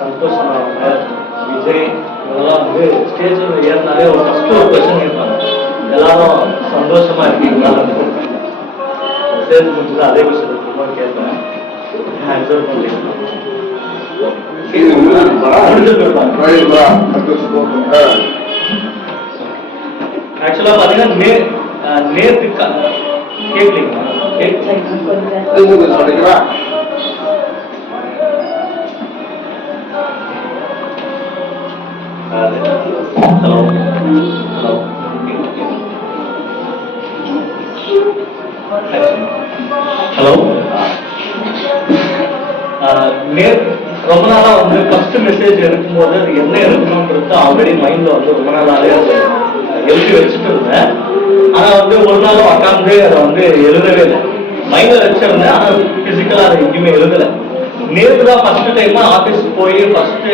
சந்தோஷம் அவங்க, விஜய் இதெல்லாம் வந்து ஸ்டேஜில் ஏறினாலே ஒரு ஃபர்ஸ்ட் ஒரு கொஸ்டின் கேட்பாங்க, எல்லாரும் சந்தோஷமா இருக்கீங்களா? ஸ்டேஜ் முடிஞ்சது அதே கொஸ்டின் இருக்கும்போது கேட்பேன், ஆன்சர் பண்ணிருக்கேன். ஆக்சுவலா பாத்தீங்கன்னா நேத்து கேட்கலீங்களா? ஹலோ ஹலோ ஹலோ ரொம்ப நாளா வந்து ஃபர்ஸ்ட் மெசேஜ் எடுக்கும்போது அது என்ன எடுக்கணும்ன்றது ஆல்ரெடி மைண்ட்ல வந்து ரொம்ப நாளாவே எழுதி வச்சுட்டு இருந்தேன். ஆனா வந்து ஒரு நாளும் உட்காந்து அதை வந்து எழுதவே இல்லை. மைண்ட்ல வச்சிருந்தேன், ஆனா பிசிக்கலா அதை எங்கேயுமே எழுதல. நேற்று தான் ஃபர்ஸ்ட் டைம் ஆஃபீஸ் போய் ஃபர்ஸ்ட்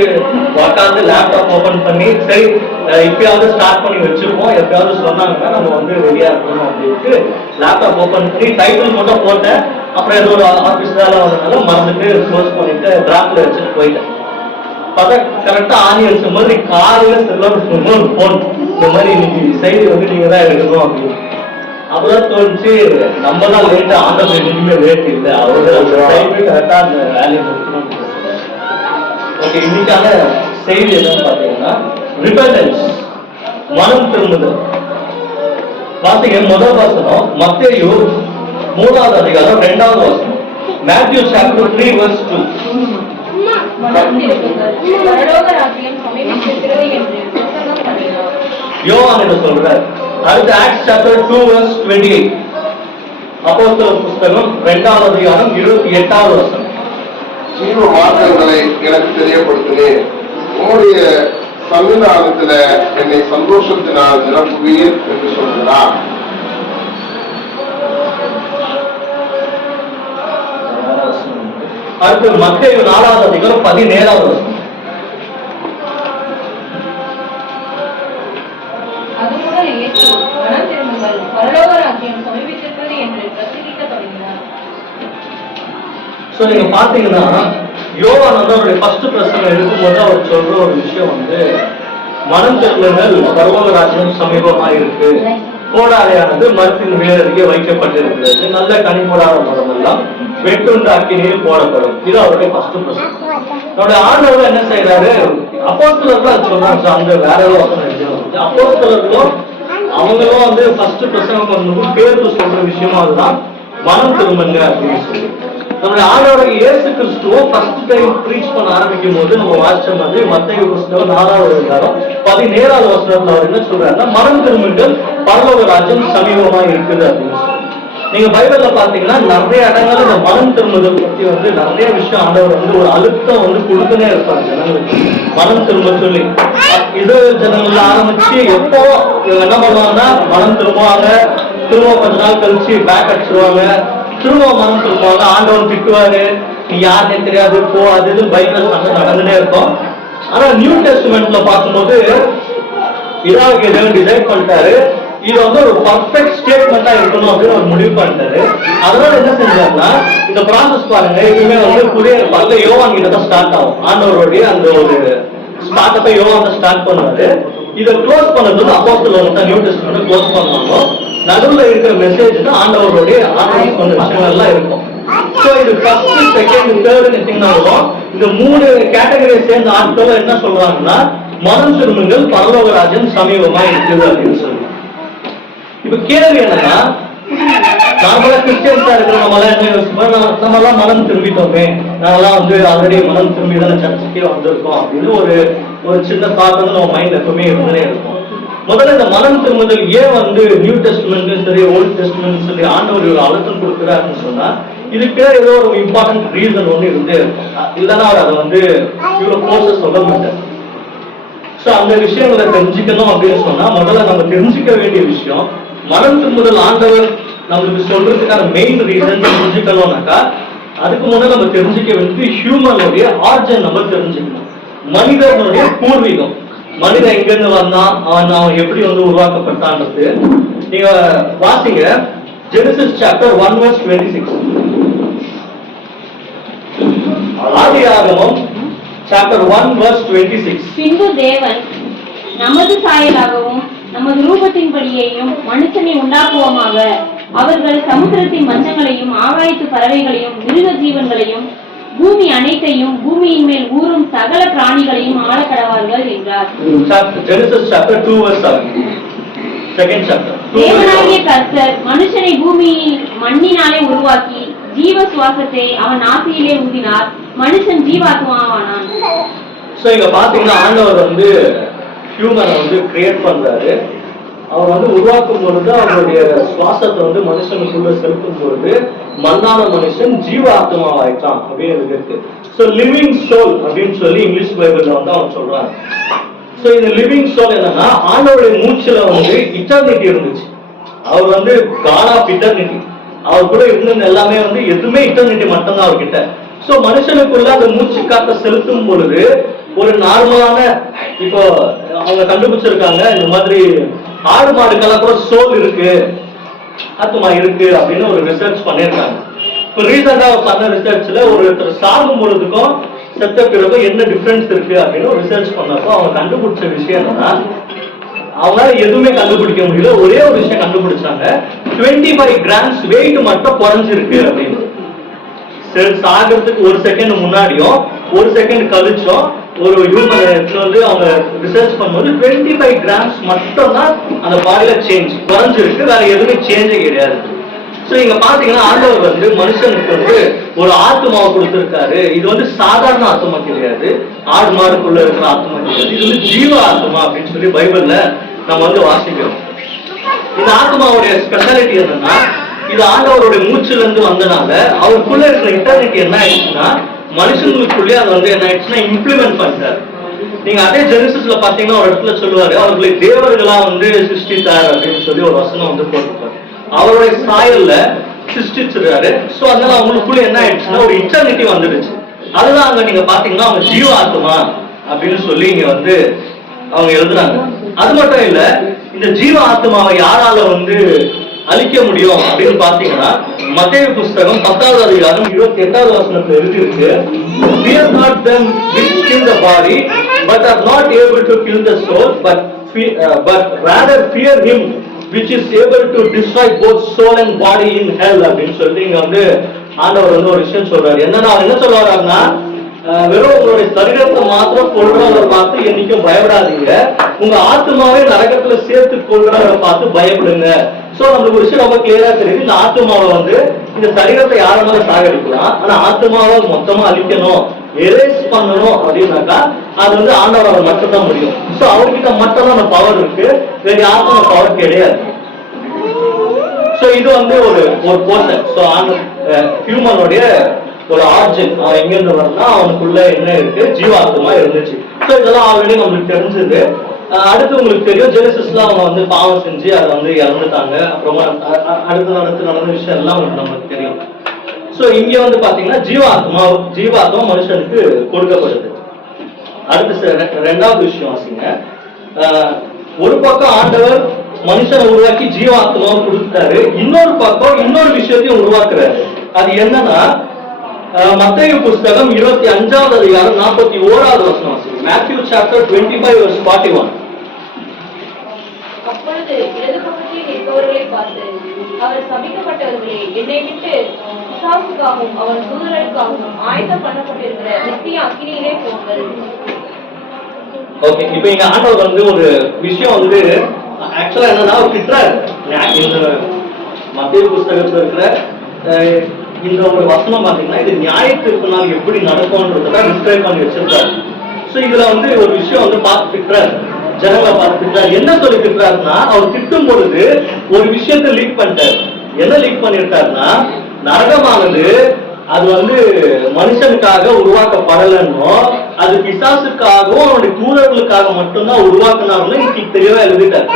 உட்காந்து லேப்டாப் ஓபன் பண்ணி சரி இப்பயாவது ஸ்டார்ட் பண்ணி வச்சிருப்போம், எப்பயாவது சொன்னாங்கன்னா நம்ம வந்து ரெடியா இருக்கணும் அப்படின்ட்டு லேப்டாப் ஓபன் பண்ணி டைட்டில் மட்டும் போட்டேன். அப்புறம் ஏதோ ஒரு ஆஃபீஸ் வேலை வந்ததுனால மறந்துட்டு க்ளோஸ் பண்ணிட்டு டிராப்ல வச்சுட்டு போயிட்டேன். பார்த்தா கரெக்டா ஆணி வச்ச மாதிரி காலையில செல்லம் போன் இந்த மாதிரி இன்னைக்கு செய்தி வந்து நீங்க தான் எடுக்கணும் அப்படின்னு. அப்பதான் தோணுச்சு, நம்ம தான் லேட்டா ஆண்டவர் எதுவுமே லேட் இல்லை, அவரு கரெக்டா அந்த வேலையை முடிக்கணும். ஓகே, இன்னைக்கான செய்தி என்னன்னு பாத்தீங்கன்னா ரிபெண்டன்ஸ், மனம் திரும்புதல். பாத்தீங்க முதல் வசனம் மத்தேயு 3வது அதிகாரம் 2வது வசனம், மேத்யூ சாப்டர் 3 verse 2. யோவான் என்ன சொல்றார்? அடுத்து ஆக்ட்ஸ் சாப்டர் 2 verse 28, அப்போஸ்தலர் புத்தகம் 2வது அதிகாரம் 28வது வசனம். ஜீவ மார்க்கங்களை எனக்கு தெரியப்படுத்தினேன், உங்களுடைய சன்னிதானத்துல என்னை சந்தோஷத்தினால் நிரப்புவீர் என்று சொல்கிறார். அடுத்து மத்தேயு 4வது அதிகாரம் 17வது வசனம். நீங்க பாத்தீங்கன்னா யோவான் வந்து அவருடைய ஃபர்ஸ்ட் பிரசங்கம் எடுக்கும்போது அவர் சொல்ற ஒரு விஷயம் வந்து மனம் திரும்புங்கள், பரலோக ராஜ்யம் சமீபமா இருக்கு, கோடாலையானது மரத்தின் வேறருகே வைக்கப்பட்டிருக்கிறது, நல்ல கனி போடாத மரம் எல்லாம் வெட்டுண்டு அக்கினியில் போடப்படும். இது அவருடைய ஃபர்ஸ்ட் பிரசங்கம். அவருடைய ஆண்டவர் என்ன செய்யறாரு? அப்போஸ்தலர்கள் அது சொல்றாங்க, அந்த வேற ஏதோ அப்போஸ்தலர்களும் அவங்களும் வந்து ஃபர்ஸ்ட் பிரசங்கம் பண்ணும்போது பேருக்கு சொல்ற விஷயமும் அதுதான், மனம் திரும்புங்க அப்படின்னு சொல்லி. நம்முடைய ஆண்டவர் இயேசு கிறிஸ்துவும் ஃபர்ஸ்ட் டைம் ப்ரீச் பண்ண ஆரம்பிக்கும் போது நம்ம வாட்சம் வந்து மத்தேயு புத்தகம் 4வது அதிகாரம் 17வது வசனத்துல அவர் என்ன சொல்றாருன்னா, மனம் திரும்புங்கள், பரலோக ராஜ்யம் சமீபமா இருக்குது அப்படின்னு சொல்லி. நீங்க பைபிள்ல பாத்தீங்கன்னா நிறைய இடங்கள்ல இந்த மனம் திரும்புதல் பத்தி வந்து நிறைய விஷயம் ஆண்டவர் வந்து ஒரு அழுத்தம் வந்து கொடுத்துனே இருப்பாங்க ஜனங்களுக்கு, மனம் திரும்ப சொல்லி. இது ஜனங்கள்ல ஆரம்பிச்சு எப்போ இவங்க என்ன பண்ணுவாங்கன்னா மனம் திரும்புவாங்க, திரும்ப கொஞ்ச நாள் கழிச்சு பேக் அடிச்சிருவாங்க, திரும்ப மனம் திரும்புவாங்க, ஆண்டவர் திட்டுவாரு, நீ யாருன்னே தெரியாது போ, அது இது பைபிள் நடந்துனே இருக்கும். ஆனா நியூ டெஸ்ட்மெண்ட்ல பார்க்கும்போது இதாக தேவன் டிசைட் பண்ணிட்டாரு, இது வந்து ஒரு பர்ஃபெக்ட் ஸ்டேட்மெண்டா இருக்கணும் அப்படின்னு ஒரு முடிவு பண்ணிட்டாரு. அதனால என்ன செஞ்சாருன்னா, இந்த ப்ராசஸ் பாருங்க, இதுவுமே வந்து புதிய ஏற்பாடுல யோவான் கிட்ட தான் ஸ்டார்ட் ஆகும். ஆண்டவருடைய அந்த ஒரு ஸ்டார்ட் அப்ப யோவான் தான் ஸ்டார்ட் பண்ணுவாரு. இதை க்ளோஸ் பண்ணது அப்போஸ்தலர் தான் நியூ டெஸ்ட்மெண்ட் க்ளோஸ் பண்ணுவாங்க. நடுவுல இருக்கிற மெசேஜ் ஆண்டவருடைய ஆர்டர்ஸ் பண்ண விஷயங்கள்லாம் இருக்கும். ஸோ இது ஃபர்ஸ்ட் செகண்ட் தேர்ட் வரும். இந்த 3 கேட்டகரியை சேர்ந்த ஆட்கள் என்ன சொல்றாங்கன்னா, மனம் திரும்புங்கள், பரலோக ராஜ்யம் சமீபமா இருக்குது அப்படின்னு சொல்லி. இப்ப கேள்வி என்னன்னா, நார்மலா கிறிஸ்டியன்ஸா இருக்கிற நம்ம எல்லாம் மனம் திரும்பிட்டோமே, நாங்கெல்லாம் வந்து ஆல்ரெடி மனம் திரும்பி தானே சர்ச்சுக்கே வந்திருக்கோம் அப்படின்னு ஒரு சின்ன தாட் வந்து நம்ம மைண்ட் எப்பவுமே இருந்தே இருக்கும். முதல்ல இந்த மனம் திரும்புதல் ஏன் வந்து நியூ டெஸ்ட்மெண்ட் சரி ஓல்ட் டெஸ்ட்மெண்ட் சரி ஆண்டவர் ஒரு அழுத்தம் கொடுக்குறாருன்னு சொன்னா, இதுக்கு ஏதோ ஒரு இம்பார்ட்டன்ட் ரீசன் ஒன்று இருந்தே இருக்கும். இல்லைன்னா அவர் அதை வந்து இவ்வளவு கோர்ஸஸ் சொல்ல மாட்டார். ஸோ அந்த விஷயங்களை தெரிஞ்சுக்கணும் அப்படின்னு சொன்னா முதல்ல நம்ம தெரிஞ்சுக்க வேண்டிய விஷயம், மனம் திரும்புதல் ஆண்டவர் நம்மளுக்கு சொல்றதுக்கான மெயின் ரீசன் தெரிஞ்சுக்கணும்னாக்கா, அதுக்கு முன்னாடி நம்ம தெரிஞ்சுக்க வேண்டியது ஹியூமனுடைய ஆர்ஜன் நம்ம தெரிஞ்சுக்கணும், மனிதனுடைய பூர்வீகம். மனிதன் எங்க இருந்து வந்தான், அவன் எப்படி வந்து உருவாக்கப்பட்டான்றது நீங்க வாசிங்க. Genesis chapter 1 verse 26. ஆதியாகமம் chapter 1 verse 26. பின்பு தேவன் நமது சாயலாகவும் நமது ரூபத்தின்படியேயும் மனுஷனை உண்டாக்குவோமாக, அவர்கள் சமுத்திரத்தின் மச்சங்களையும் ஆகாயத்து பறவைகளையும் மிருக ஜீவன்களையும் பூமி அனைத்தையும் பூமியின் மேல் ஊறும் சகல பிராணிகளையும் ஆளக்கடவார்கள் என்றார். Genesis chapter 2 verse 7. Second chapter. தேவனாகிய கர்த்தர் மனுஷனை பூமியில் மண்ணினாலே உருவாக்கி ஜீவ சுவாசத்தை அவன் நாசியிலே ஊதினார், மனுஷன் ஜீவாத்மாவானான். சோ இங்க பாத்தீங்கன்னா ஆண்டவர் வந்து ஹியூமனை வந்து கிரியேட் பண்றாரு. அவர் வந்து உருவாக்கும் பொழுது அவருடைய சுவாசத்தை வந்து மனுஷனுக்குள்ள செலுத்தும் பொழுது மண்ணான மனுஷன் ஜீவ ஆத்மாவாயிட்டான் அப்படின்னு இருக்கு. சோ லிவிங் சோல் அப்படின்னு சொல்லி இங்கிலீஷ் பைபிள்ல வந்து அவன் சொல்றாங்க. சோ இந்த லிவிங் சோல் என்னன்னா ஆண்டவருடைய மூச்சுல வந்து இட்டர்னிட்டி இருந்துச்சு. அவர் வந்து காட் ஆஃப் இட்டர்னிட்டி. அவர் கூட இருந்தது எல்லாமே வந்து எதுவுமே இட்டர்னிட்டி மட்டும்தான் அவர்கிட்ட. சோ மனுஷனுக்குள்ள அந்த மூச்சு காத்த செலுத்தும் பொழுது ஒரு நார்மலான, இப்போ அவங்க கண்டுபிடிச்சிருக்காங்க இந்த மாதிரி ஆடு மாடுக்கெல்லாம் கூட சோல் இருக்கு, ஆத்மா இருக்கு அப்படின்னு ஒரு ரிசர்ச் பண்ணிருக்காங்க. இப்போ ரீசெண்டா பண்ண ரிசர்ச்ல ஒருத்தர் சாகும் பொழுதுக்கும் செத்த பிறகு என்ன டிஃபரன்ஸ் இருக்கு அப்படின்னு ஒரு ரிசர்ச் பண்ணப்போ அவங்க கண்டுபிடிச்ச விஷயம் என்னன்னா, அவங்களால எதுவுமே கண்டுபிடிக்க முடியல. ஒரே ஒரு விஷயம் கண்டுபிடிச்சாங்க, 25 கிராம்ஸ் வெயிட் மட்டும் குறைஞ்சிருக்கு அப்படின்னு. சாகிறதுக்கு ஒரு செகண்ட் முன்னாடியும் ஒரு செகண்ட் கழிச்சும் ஒரு ஹியூமன் வந்து அவங்க ரிசர்ச் பண்ணும்போது 25 கிராம்ஸ் மட்டும் தான் அந்த பாடியில சேஞ்ச் குறைஞ்சிருக்கு, வேற எதுவுமே சேஞ்சே கிடையாது. சோ இங்க பாத்தீங்கன்னா ஆண்டவர் வந்து மனுஷனுக்கு வந்து ஒரு ஆத்மாவை கொடுத்திருக்காரு. இது வந்து சாதாரண ஆத்மா கிடையாது, ஆடு மாடுக்குள்ள இருக்கிற ஆத்மா கிடையாது, இது வந்து ஜீவ ஆத்மா அப்படின்னு சொல்லி பைபிள்ல நம்ம வந்து வாசிக்கிறோம். இந்த ஆத்மாவுடைய ஸ்பெஷாலிட்டி என்னன்னா, இது ஆண்டவருடைய மூச்சுல இருந்து வந்தனால அவருக்குள்ள இருக்கிற இன்டர்நெட் என்ன ஆயிடுச்சுன்னா மனுஷங்களுக்குள்ளே அது வந்து என்ன ஆயிடுச்சுன்னா இம்ப்ளிமெண்ட் பண்ணிட்டாரு. நீங்க அதே ஜெனிசிஸ்ல பாத்தீங்கன்னா ஒரு இடத்துல சொல்லுவாரு, அவர்களை தேவர்களா வந்து சிருஷ்டித்தார் அப்படின்னு சொல்லி ஒரு வசனம் வந்து போட்டிருப்பாரு. அவருடைய சாயல்ல சிருஷ்டிச்சிருக்காரு. சோ அதனால அவங்களுக்குள்ள என்ன ஆயிடுச்சுன்னா ஒரு இட்டர்னிட்டி வந்துடுச்சு. அதுதான் அங்க நீங்க பாத்தீங்கன்னா அவங்க ஜீவ ஆத்மா அப்படின்னு சொல்லி இங்க வந்து அவங்க எழுதுறாங்க. அது மட்டும் இல்ல, இந்த ஜீவ ஆத்மாவை யாரால வந்து அழிக்க முடியும் அப்படின்னு பாத்தீங்கன்னா மத்தேயு புஸ்தகம் 10வது அதிகாரம் 28வது வசனத்துல எழுதியிருக்கு, fear not them which kill the body but are not able to kill the soul, but rather fear him which is able to destroy both soul and body in hell அப்படின்னு சொல்லி இங்க வந்து ஆண்டவர் வந்து ஒரு விஷயம் சொல்றாரு. என்னன்னா அவர் என்ன சொல்றாருன்னா, வெறும் உங்களுடைய சரீரத்தை மாத்திரம் கொள்றவரை பார்த்து என்னைக்கும் பயப்படாதீங்க, உங்க ஆத்மாவே நரகத்துல சேர்த்து கொள்றவரை பார்த்து பயப்படுங்க. சோ நம்மளுக்கு ஒரு விஷயம் ரொம்ப கிளியரா தெரியுது, இந்த ஆத்மாவை வந்து இந்த சரீரத்தை யாரால சாகடிக்கலாம், ஆனா ஆத்மாவை மொத்தமா அழிக்கணும், எரேஸ் பண்ணணும் அப்படின்னாக்கா அது வந்து ஆண்டவரால் மட்டும்தான் முடியும். சோ அவர்கிட்ட மட்டும்தான் அந்த பவர் இருக்கு, வேற யாருக்கும் அந்த பவர் கிடையாது. சோ இது வந்து ஒரு போர்ஷன். சோ ஹியூமனுடைய ஒரு ஆர்ஜின், அவன் எங்க இருந்து வரனா அவனுக்குள்ள என்ன இருக்கு, ஜீவாத்மா இருந்துச்சு. சோ இதெல்லாம் ஆல்ரெடி நம்மளுக்கு தெரிஞ்சது. அடுத்து உங்களுக்கு தெரியும், ஜெனசிஸ்ல அவங்க வந்து பாவம் செஞ்சு அதை வந்து இறந்துட்டாங்க. அப்புறமா அடுத்து நடந்த விஷயம் எல்லாம் நமக்கு தெரியும். சோ இங்க வந்து பாத்தீங்கன்னா ஜீவாத்மா மனுஷனுக்கு கொடுக்கப்படுது. அடுத்து ரெண்டாவது விஷயம் வாசிங்க. ஒரு பக்கம் ஆண்டவர் மனுஷனை உருவாக்கி ஜீவாத்மாவை கொடுத்தாரு, இன்னொரு பக்கம் இன்னொரு விஷயத்தையும் உருவாக்குறாரு. அது என்னன்னா மத்தேயு புஸ்தகம் 25வது அதிகாரம் 41வது வசனம் வாசிங்க. Matthew chapter 25 verse 41. அப்பொழுது இடது பக்கத்தில் இருப்பவர்களை பார்த்து, அவர் சபிக்கப்பட்டவர்களே, என்னை விட்டு பிசாசுக்காகவும் அவன் தூதர்களுக்காகவும் ஆயத்தம் பண்ணப்பட்டிருக்கிற நித்திய அக்கினியிலே போங்கள். ஓகே, இப்போ இங்க ஆண்டவர் வந்து ஒரு விஷயம் வந்து ஆக்சுவலா என்னன்னா அவர் திட்டுறாரு. இந்த மத்தேயு புஸ்தகத்துல இருக்கிற இந்த ஒரு வசனம் பாத்தீங்கன்னா இது நியாயத்திற்கு நாள் எப்படி நடக்கும்ன்றத டிஸ்கிரைப் பண்ணி வச்சிருக்காரு. சோ இதுல வந்து ஒரு விஷயம் வந்து பார்த்து திட்டுறாரு, ஜனங்களை பார்த்து திட்டுறாரு. என்ன சொல்லி திட்டுறாருன்னா, அவர் திட்டும் பொழுது ஒரு விஷயத்தை லீக் பண்ணிட்டாரு. என்ன லீக் பண்ணிருக்காருன்னா, நரகமானது அது வந்து மனுஷனுக்காக உருவாக்கப்படலன்னோ, அது பிசாசுக்காகவும் அவனுடைய தூதர்களுக்காக மட்டும்தான் உருவாக்குனாருன்னு இன்னைக்கு தெளிவா எழுதிட்டாரு.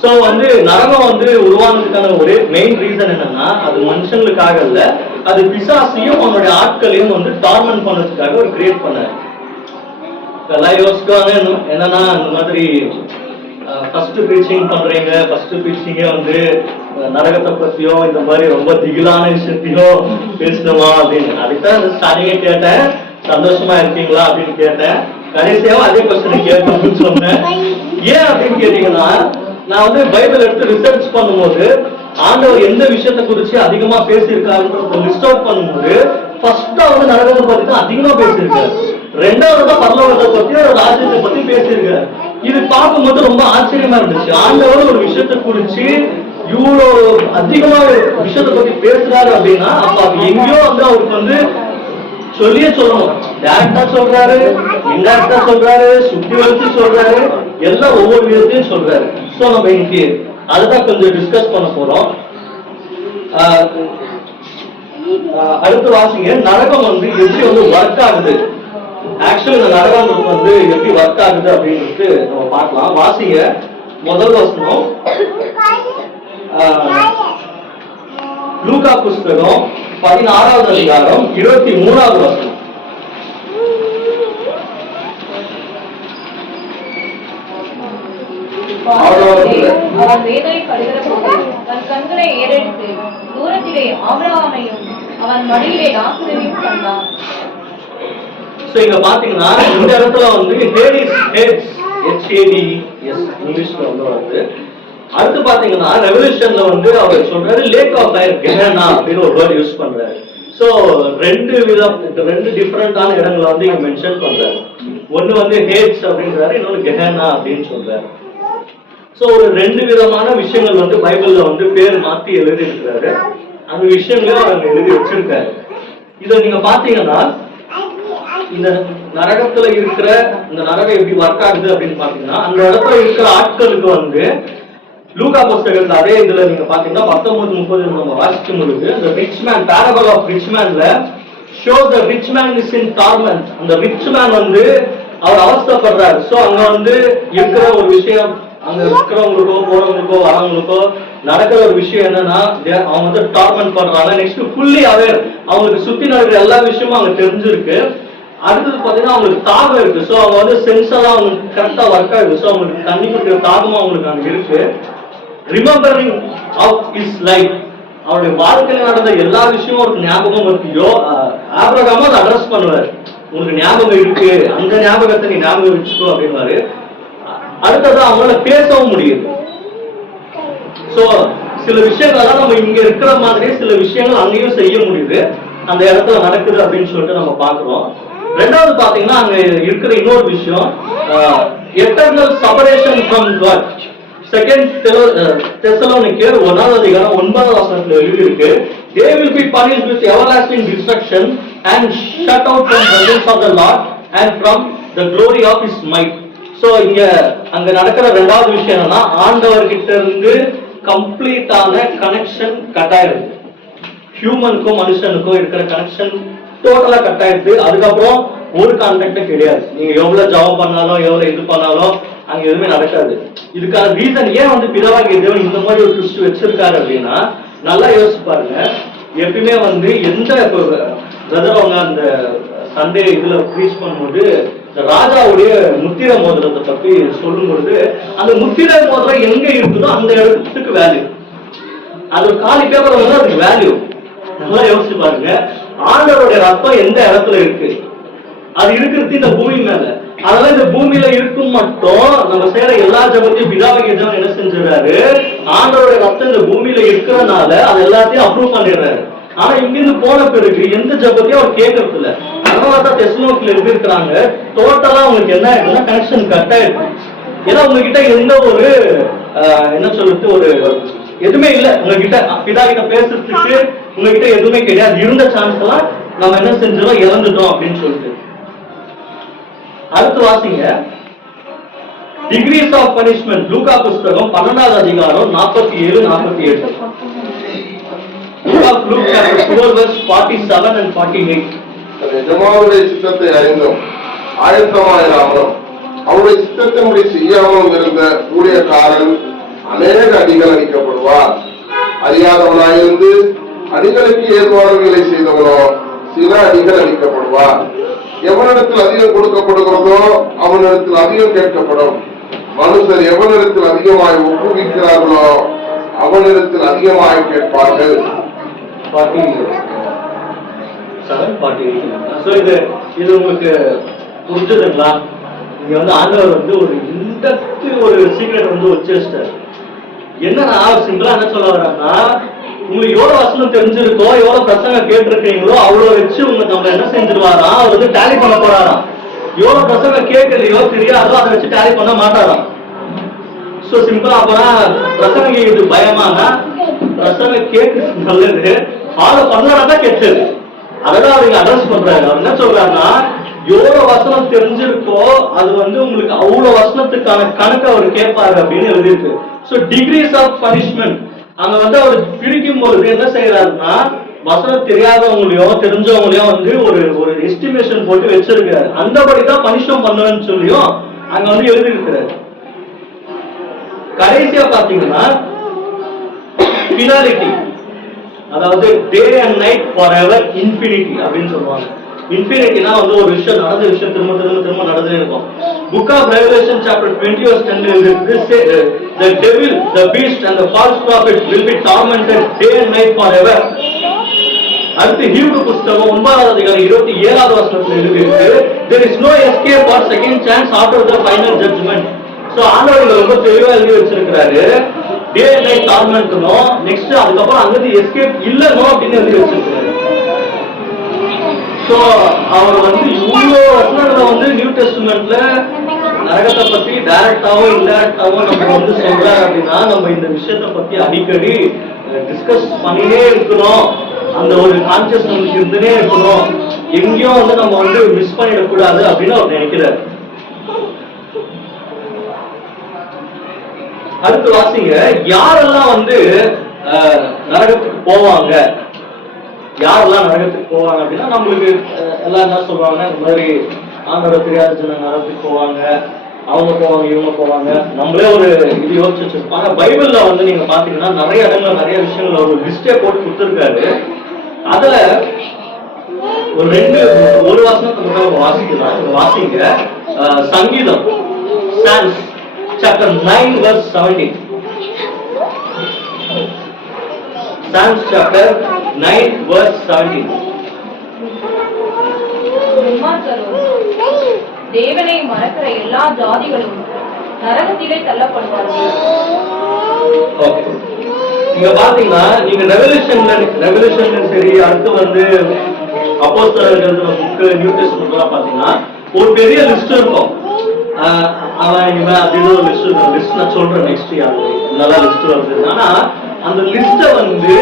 சோ வந்து நரகம் வந்து உருவானதுக்கான ஒரே மெயின் ரீசன் என்னன்னா, அது மனுஷங்களுக்காக இல்ல, அது பிசாசையும் அவனுடைய ஆட்களையும் வந்து டார்மெண்ட் பண்ணதுக்காக ஒரு கிரியேட் பண்ணாரு. எல்லாம் யோசிக்குவாங்க என்னன்னா, இந்த மாதிரி ஃபர்ஸ்ட் ப்ரீச்சிங் பண்றீங்க, ஃபர்ஸ்ட் ப்ரீச்சிங்கே வந்து நரகத்தை பத்தியும் இந்த மாதிரி ரொம்ப திகிலான விஷயத்தையும் பேசணுமா அப்படின்னு. அதுதான் ஸ்டார்டிங்கே கேட்டேன். சந்தோஷமா இருக்கீங்களா அப்படின்னு கேட்டேன். கடைசியாவும் அதே கொஸ்டின் கேட்கணும்னு சொன்னேன். ஏன் அப்படின்னு கேட்டீங்கன்னா, நான் வந்து பைபிள் எடுத்து ரிசர்ச் பண்ணும்போது ஆண்டவர் எந்த விஷயத்தை குறிச்சு அதிகமா பேசியிருக்காருன்ற லிஸ்ட் அவுட் பண்ணும்போது ஃபர்ஸ்டா வந்து நரகத்தை பத்தி தான் அதிகமா பேசியிருக்காரு. ரெண்டாவது தான் பரலோகத்தை பத்தி ராஜ்யத்தை பத்தி பேசியிருக்காரு. இது பார்க்கும்போது ரொம்ப ஆச்சரியமா இருந்துச்சு. ஆண்டவர் ஒரு விஷயத்தை குறிச்சு இவ்வளோ அதிகமா ஒரு விஷயத்தை பத்தி பேசுறாரு அப்படின்னா அப்ப அது எங்கேயோ வந்து அவருக்கு வந்து சொல்லியே சொல்லணும். டேரக்டா சொல்றாரு, இன்டைரக்டா சொல்றாரு, சுத்தி வச்சு சொல்றாரு, எல்லாம் ஒவ்வொரு விதத்தையும் சொல்றாரு. சோ நம்ம இன்னைக்கு அதுதான் கொஞ்சம் டிஸ்கஸ் பண்ண போறோம். அடுத்து வாசிங்க, நரகம் வந்து எப்படி வந்து ஒர்க் ஆகுது, ஆக்சுவலி இந்த நரகம் வந்து எப்படி ஒர்க் ஆகுது அப்படின்னு நம்ம பார்க்கலாம். வாசிங்க முதல் வசனம், லூக்கா புஸ்தகம் 16வது அதிகாரம் 23வது வசனம். அவன் வேதனை படுகிற போது தன் கண்களை ஏறெடுத்து தூரத்திலே ஆபிரகாமையும் அவன் மடியிலே லாசரையும் கண்டான். இங்க பாத்தீங்கன்னா இந்த இடத்துல வந்து இங்கிலீஷ்ல வந்து வருது. அடுத்து பாத்தீங்கன்னா ரெவல்யூஷன்ல வந்து அவர் சொல்றாரு லேக் ஆஃப் ஃபயர் கெஹனா அப்படின்னு ஒரு வேர்ட் யூஸ் பண்றாரு. சோ ரெண்டு டிஃபரெண்டான இடங்களை வந்து இங்க மென்ஷன் பண்றாரு. ஒண்ணு வந்து ஹேட்ஸ் அப்படின்றாரு, இன்னொன்னு கெஹனா அப்படின்னு சொல்றாரு. சோ ஒரு ரெண்டு விதமான விஷயங்கள் வந்து பைபிள்ல வந்து பேர் மாத்தி எழுதி இருக்கிறாரு. அந்த விஷயங்களும் அவங்க எழுதி வச்சிருக்காரு. இத நீங்க பாத்தீங்கன்னா இந்த நரகத்துல இருக்கிற இந்த நரகம் எப்படி ஒர்க் ஆகுது அப்படின்னு பாத்தீங்கன்னா, அந்த இடத்துல இருக்கிற ஆட்களுக்கு வந்து லூக்கா புஸ்தகத்துல அதே இதுல நீங்க பாத்தீங்கன்னா 19:30 நம்ம வாசிக்கும் பொழுது the rich man, parable of rich manல show the rich man is in torment. அந்த rich man வந்து அவர் அவஸ்தைப்படுறாரு. சோ அங்க வந்து இருக்கிற ஒரு விஷயம், அங்க இருக்கிறவங்களுக்கோ போறவங்களுக்கோ வரவங்களுக்கோ நடக்கிற ஒரு விஷயம் என்னன்னா, அவங்க வந்து டார்மெண்ட் பண்றாங்க. நெக்ஸ்ட் ஃபுல்லி அவேர், அவங்களுக்கு சுத்தி நடக்கிற எல்லா விஷயமும் அவங்க தெரிஞ்சிருக்கு. அடுத்தது பாத்தீங்கன்னா அவங்களுக்கு தாகம் இருக்கு. சோ அவங்க வந்து சென்சரா அவங்களுக்கு கரெக்டா ஒர்க் ஆகுது. சோ அவங்களுக்கு தண்ணி குடிக்கிற தாகமும் அவங்களுக்கு அங்க இருக்கு. ரிமெம்பரிங் ஆஃப் இஸ் லைஃப், அவருடைய வாழ்க்கையில் நடந்த எல்லா விஷயமும் அவருக்கு ஞாபகம் இருக்கு. ஆபிரகாம் அதை அட்ரஸ் பண்ணுவாரு, உங்களுக்கு ஞாபகம் இருக்கு, அந்த ஞாபகத்தை நீ ஞாபகம் வச்சுக்கோ அப்படின்வாரு. அடுத்தது அவங்களால பேசவும் முடியுது. சோ சில விஷயங்கள்லாம் நம்ம இங்க இருக்கிற மாதிரியே சில விஷயங்கள் அங்கேயும் செய்ய முடியுது, அந்த இடத்துல நடக்குது அப்படின்னு சொல்லிட்டு நம்ம பாக்குறோம். ரெண்டாவது பாத்தீங்கன்னா அங்க இருக்கிற இன்னொரு விஷயம், eternal separation from God. Second தெசலோனிக்கேயர் 1வது அதிகாரம் 9வது வசனத்துல எழுதி இருக்கு, they will be punished with everlasting destruction and shut out from the presence of the Lord and from the glory of his might. So இங்க அங்க நடக்கிற ரெண்டாவது விஷயம் என்னன்னா, ஆண்டவர்கிட்ட இருந்து கம்ப்ளீட்டான கனெக்ஷன் கட் ஆயிடுது. ஹியூமனுக்கும் மனுஷனுக்கும் இருக்கிற கனெக்ஷன் டோட்டலா கட் ஆயிடுது. அதுக்கப்புறம் ஒரு கான்டாக்டும் கிடையாது. நீங்க எவ்வளவு ஜாப் பண்ணாலும் எவ்வளவு இது பண்ணாலும் அங்க எதுவுமே நடக்காது. இதுக்கான ரீசன் ஏன் வந்து பிதாவாகிய தேவன் இந்த மாதிரி ஒரு ட்விஸ்ட் வச்சிருக்காரு அப்படின்னா, நல்லா யோசிச்சு பாருங்க. எப்பயுமே வந்து எந்த பிரதர் அவங்க அந்த சண்டே இதுல ப்ரீச் பண்ணும்போது ராஜாவுடைய முத்திரை மோதிரத்தை பத்தி சொல்லும் பொழுது, அந்த முத்திரை மோதிரம் எங்க இருக்குதோ அந்த இடத்துக்கு வேல்யூ, அது ஒரு காலி பேப்பர் வந்து அதுக்கு வேல்யூ. நல்லா யோசிச்சு பாருங்க, ஆண்டவருடைய ரத்தம் எந்த இடத்துல இருக்கு, அது இருக்கிறது இந்த பூமி மேல. அதனால இந்த பூமியில இருக்கும் மட்டும் நம்ம செய்யற எல்லா ஜபத்தையும் பிதாவாகிய தேவன் என்ன செஞ்சிடறாரு, ஆண்டவருடைய ரத்தம் இந்த பூமியில இருக்கிறதுனால அது எல்லாத்தையும் அப்ரூவ் பண்ணிடுறாரு. ஆனா இங்கிருந்து போன பிறகு எந்த ஜபத்தையும் அவர் கேட்கறது இல்ல. அதனாலதான் தெசலோனிக்கேயர்ல எழுதி இருக்கிறாங்க, டோட்டலா உங்களுக்கு என்ன ஆயிடுச்சுன்னா கனெக்ஷன் கட் ஆயிடுச்சு. ஏன்னா உங்ககிட்ட எந்த ஒரு என்ன சொல்றது, ஒரு எதுவுமே இல்ல உங்ககிட்ட, பிதா கிட்ட பேசுறதுக்கு உங்ககிட்ட எதுவுமே கிடையாது. இருந்த சான்ஸ் எல்லாம் நம்ம என்ன செஞ்சோம், இழந்துட்டோம் அப்படின்னு சொல்லிட்டு. அடுத்து வாசிங்க, டிகிரீஸ் ஆஃப் பனிஷ்மெண்ட், லூக்கா புஸ்தகம் 12வது அதிகாரம் 47-48. Luke chapter 12 verse 47 and 48. எஜமானுடைய சித்தத்தை அறிந்தும் ஆயத்தமாயிராமலும் அவருடைய சித்தத்தின்படி செய்யாமலும் இருந்த ஊழியக்காரன் அநேக அடிகள் அளிக்கப்படுவார். அறியாதவனாயிருந்து அடிகளுக்கு ஏதுவானவைகளை செய்தவனோ சில அடிகள் அளிக்கப்படுவார். எவனிடத்தில் அதிகம் கொடுக்கப்படுகிறதோ அவனிடத்தில் அதிகம் கேட்கப்படும். மனுஷர் எவனிடத்தில் அதிகமாய் ஒப்புவிக்கிறார்களோ அவனிடத்தில் அதிகமாய் கேட்பார்கள். 7:48. ஸோ இது உங்களுக்கு புரிஞ்சுதுங்களா? இங்க வந்து ஆண்டவர் வந்து ஒரு இண்டத்து ஒரு சீக்ரெட் வந்து வச்சிருச்சார். என்னன்னா சிம்பிளா என்ன சொல்ல வர்றாங்கன்னா, உங்களுக்கு எவ்வளவு வசனம் தெரிஞ்சிருக்கோ, எவ்வளவு பிரசங்க கேட்டிருக்கீங்களோ அவ்வளவு வச்சு உங்களுக்கு நம்ம என்ன செஞ்சிருவாராம், அவர் வந்து டேலி பண்ண போறாராம். எவ்வளவு பிரசங்க கேட்கலையோ தெரியாதோ அதை வச்சு டேலி பண்ண மாட்டாராம். சோ சிம்பிளா அப்பதான் பிரசங்க கேட்குது பயமானா, பிரசங்க கேட்குறது நல்லது, ஃபாலோ பண்ணாதான் கெட்டது. அதான் அவருக்கு அட்ரஸ் பண்றாரு. அவர் என்ன சொல்றாருன்னா, எவ்வளவு வசனம் தெரிஞ்சிருக்கோ அது வந்து உங்களுக்கு அவ்வளவு வசனத்துக்கான கணக்கு அவர் கேட்பாரு அப்படின்னு எழுதியிருக்கு. சோ டிகிரிஸ் ஆஃப் பனிஷ்மெண்ட் அங்க வந்து அவர் பிரிக்கும் பொழுது என்ன செய்யறாருன்னா, வசனம் தெரியாதவங்களையோ தெரிஞ்சவங்களையோ வந்து ஒரு எஸ்டிமேஷன் போட்டு வச்சிருக்காரு. அந்தபடிதான் பனிஷ்மெண்ட் பண்ணுவேன்னு சொல்லியும் அங்க வந்து எழுதியிருக்கிறாரு. கடைசியா பாத்தீங்கன்னா ஃபினாலிட்டி, அதாவது day and night for ever infinity அப்படின்னு சொல்லுவாங்க. இன்ஃபினிட்டினா வந்து ஒரு விஷயம் நடந்த விஷயம் திரும்ப திரும்ப திரும்ப நடந்துட்டே இருக்கும். புக் ஆஃப் ரெவலேஷன் சாப்டர் 20:10 இருக்கு, the devil, the beast and the false prophet will be tormented day and night forever. அடுத்து ஹீப்ரு புத்தகம் 9:27 வசனத்துல இருக்கு, there is no escape or second chance after the final judgment. So ஆண்டவர் ரொம்ப தெளிவா எழுதி வச்சிருக்காரு, டே அண்ட் நைட் டார்மெண்ட்னோ, நெக்ஸ்ட் அதுக்கப்புறம் அங்க எஸ்கேப் இல்லனோ அப்படின்னு எழுதி வச்சிருக்காரு. சோ அவர் வந்து இவ்வளோ வசனங்களை வந்து நியூ டெஸ்ட்மெண்ட்ல நரகத்தை பத்தி டைரக்டாவோ இன்டைரக்டாவோ நம்ம வந்து சொல்றாரு அப்படின்னா, நம்ம இந்த விஷயத்தை பத்தி அடிக்கடி டிஸ்கஸ் பண்ணினே இருக்கணும். அந்த ஒரு கான்சியஸ் நமக்கு இருந்துனே இருக்கணும், எங்கேயும் வந்து நம்ம வந்து மிஸ் பண்ணிடக்கூடாது அப்படின்னு அவர் நினைக்கிறார். அடுத்து வாசிங்க, யாரெல்லாம் வந்து நரகத்துக்கு போவாங்க, யாரெல்லாம் நரகத்துக்கு போவாங்க அப்படின்னா, நம்மளுக்கு எல்லாம் என்ன சொல்றாங்க, இந்த மாதிரி ஆண்டவரை தெரியாத ஜனங்க நரகத்துக்கு போவாங்க, அவங்க போவாங்க இவங்க போவாங்க. நம்மளே ஒரு இது யோசிச்சு வச்சிருப்பாங்க. பைபிள்ல வந்து நீங்க பாத்தீங்கன்னா நிறைய இடங்கள்ல நிறைய விஷயங்கள் ஒரு லிஸ்டே போட்டு கொடுத்துருக்காரு. அதுல ஒரு வசனத்தை வாசிக்கலாம். வாசிங்க, சங்கீதம் சாம்ஸ் chapter 9:17. Psalms chapter 9:17. தேவனை மறக்கிற எல்லா ஜாதிகளும் நரகத்திலே தள்ளப்படுவார்கள். ஓகே, இங்க பாத்தீங்கன்னா நீங்க ரெவல்யூஷன்ல சரி, அடுத்து வந்து அப்போஸ்தலர்கள் புக் நியூ டெஸ்ட்மென்ட்லாம் பாத்தீங்கன்னா ஒரு பெரிய லிஸ்ட் இருக்கும். அப்படின்னு ஒரு லிஸ்ட் நான் சொல்றேன் நெக்ஸ்ட் நல்லா லிஸ்ட் வருது. ஆனா அந்த லிஸ்ட வந்து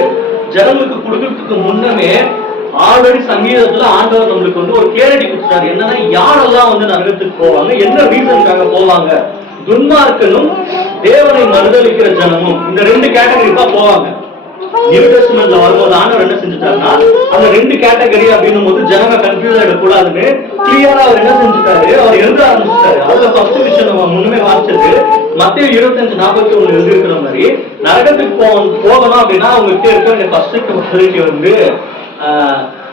ஜனங்களுக்கு கொடுக்கறதுக்கு முன்னமே ஆல்ரெடி சங்கீதத்துல ஆண்டவர் நம்மளுக்கு வந்து ஒரு கிளாரிட்டி கொடுத்தாரு. என்னன்னா யாரெல்லாம் வந்து நரகத்துக்கு போவாங்க, என்ன ரீசனுக்காக போவாங்க. துன்மார்க்கனும் தேவனை மறுதலிக்கிற ஜனமும், இந்த ரெண்டு கேட்டகரி தான் போவாங்க. நியூ டெஸ்ட்மென்ட்ல வரும்போது ஆண்டவர் என்ன செஞ்சுட்டாருன்னா, அந்த ரெண்டு கேட்டகரி அப்படின்னும் போது ஜனங்க கன்ஃபியூஸ் ஆயிடக்கூடாதுன்னு கிளியரா அவர் என்ன செஞ்சுட்டாரு, அவர் எழுத ஆரம்பிச்சுட்டாரு. அதுல ஃபர்ஸ்ட் விஷயம் நம்ம முன்னுமே வாசிச்சது மத்தேயு 25:41 எழுதியிருக்கிற மாதிரி, நரகத்துக்கு போகணும் அப்படின்னா அவங்ககிட்ட இருக்க ஃபர்ஸ்ட் குவாலிட்டி வந்து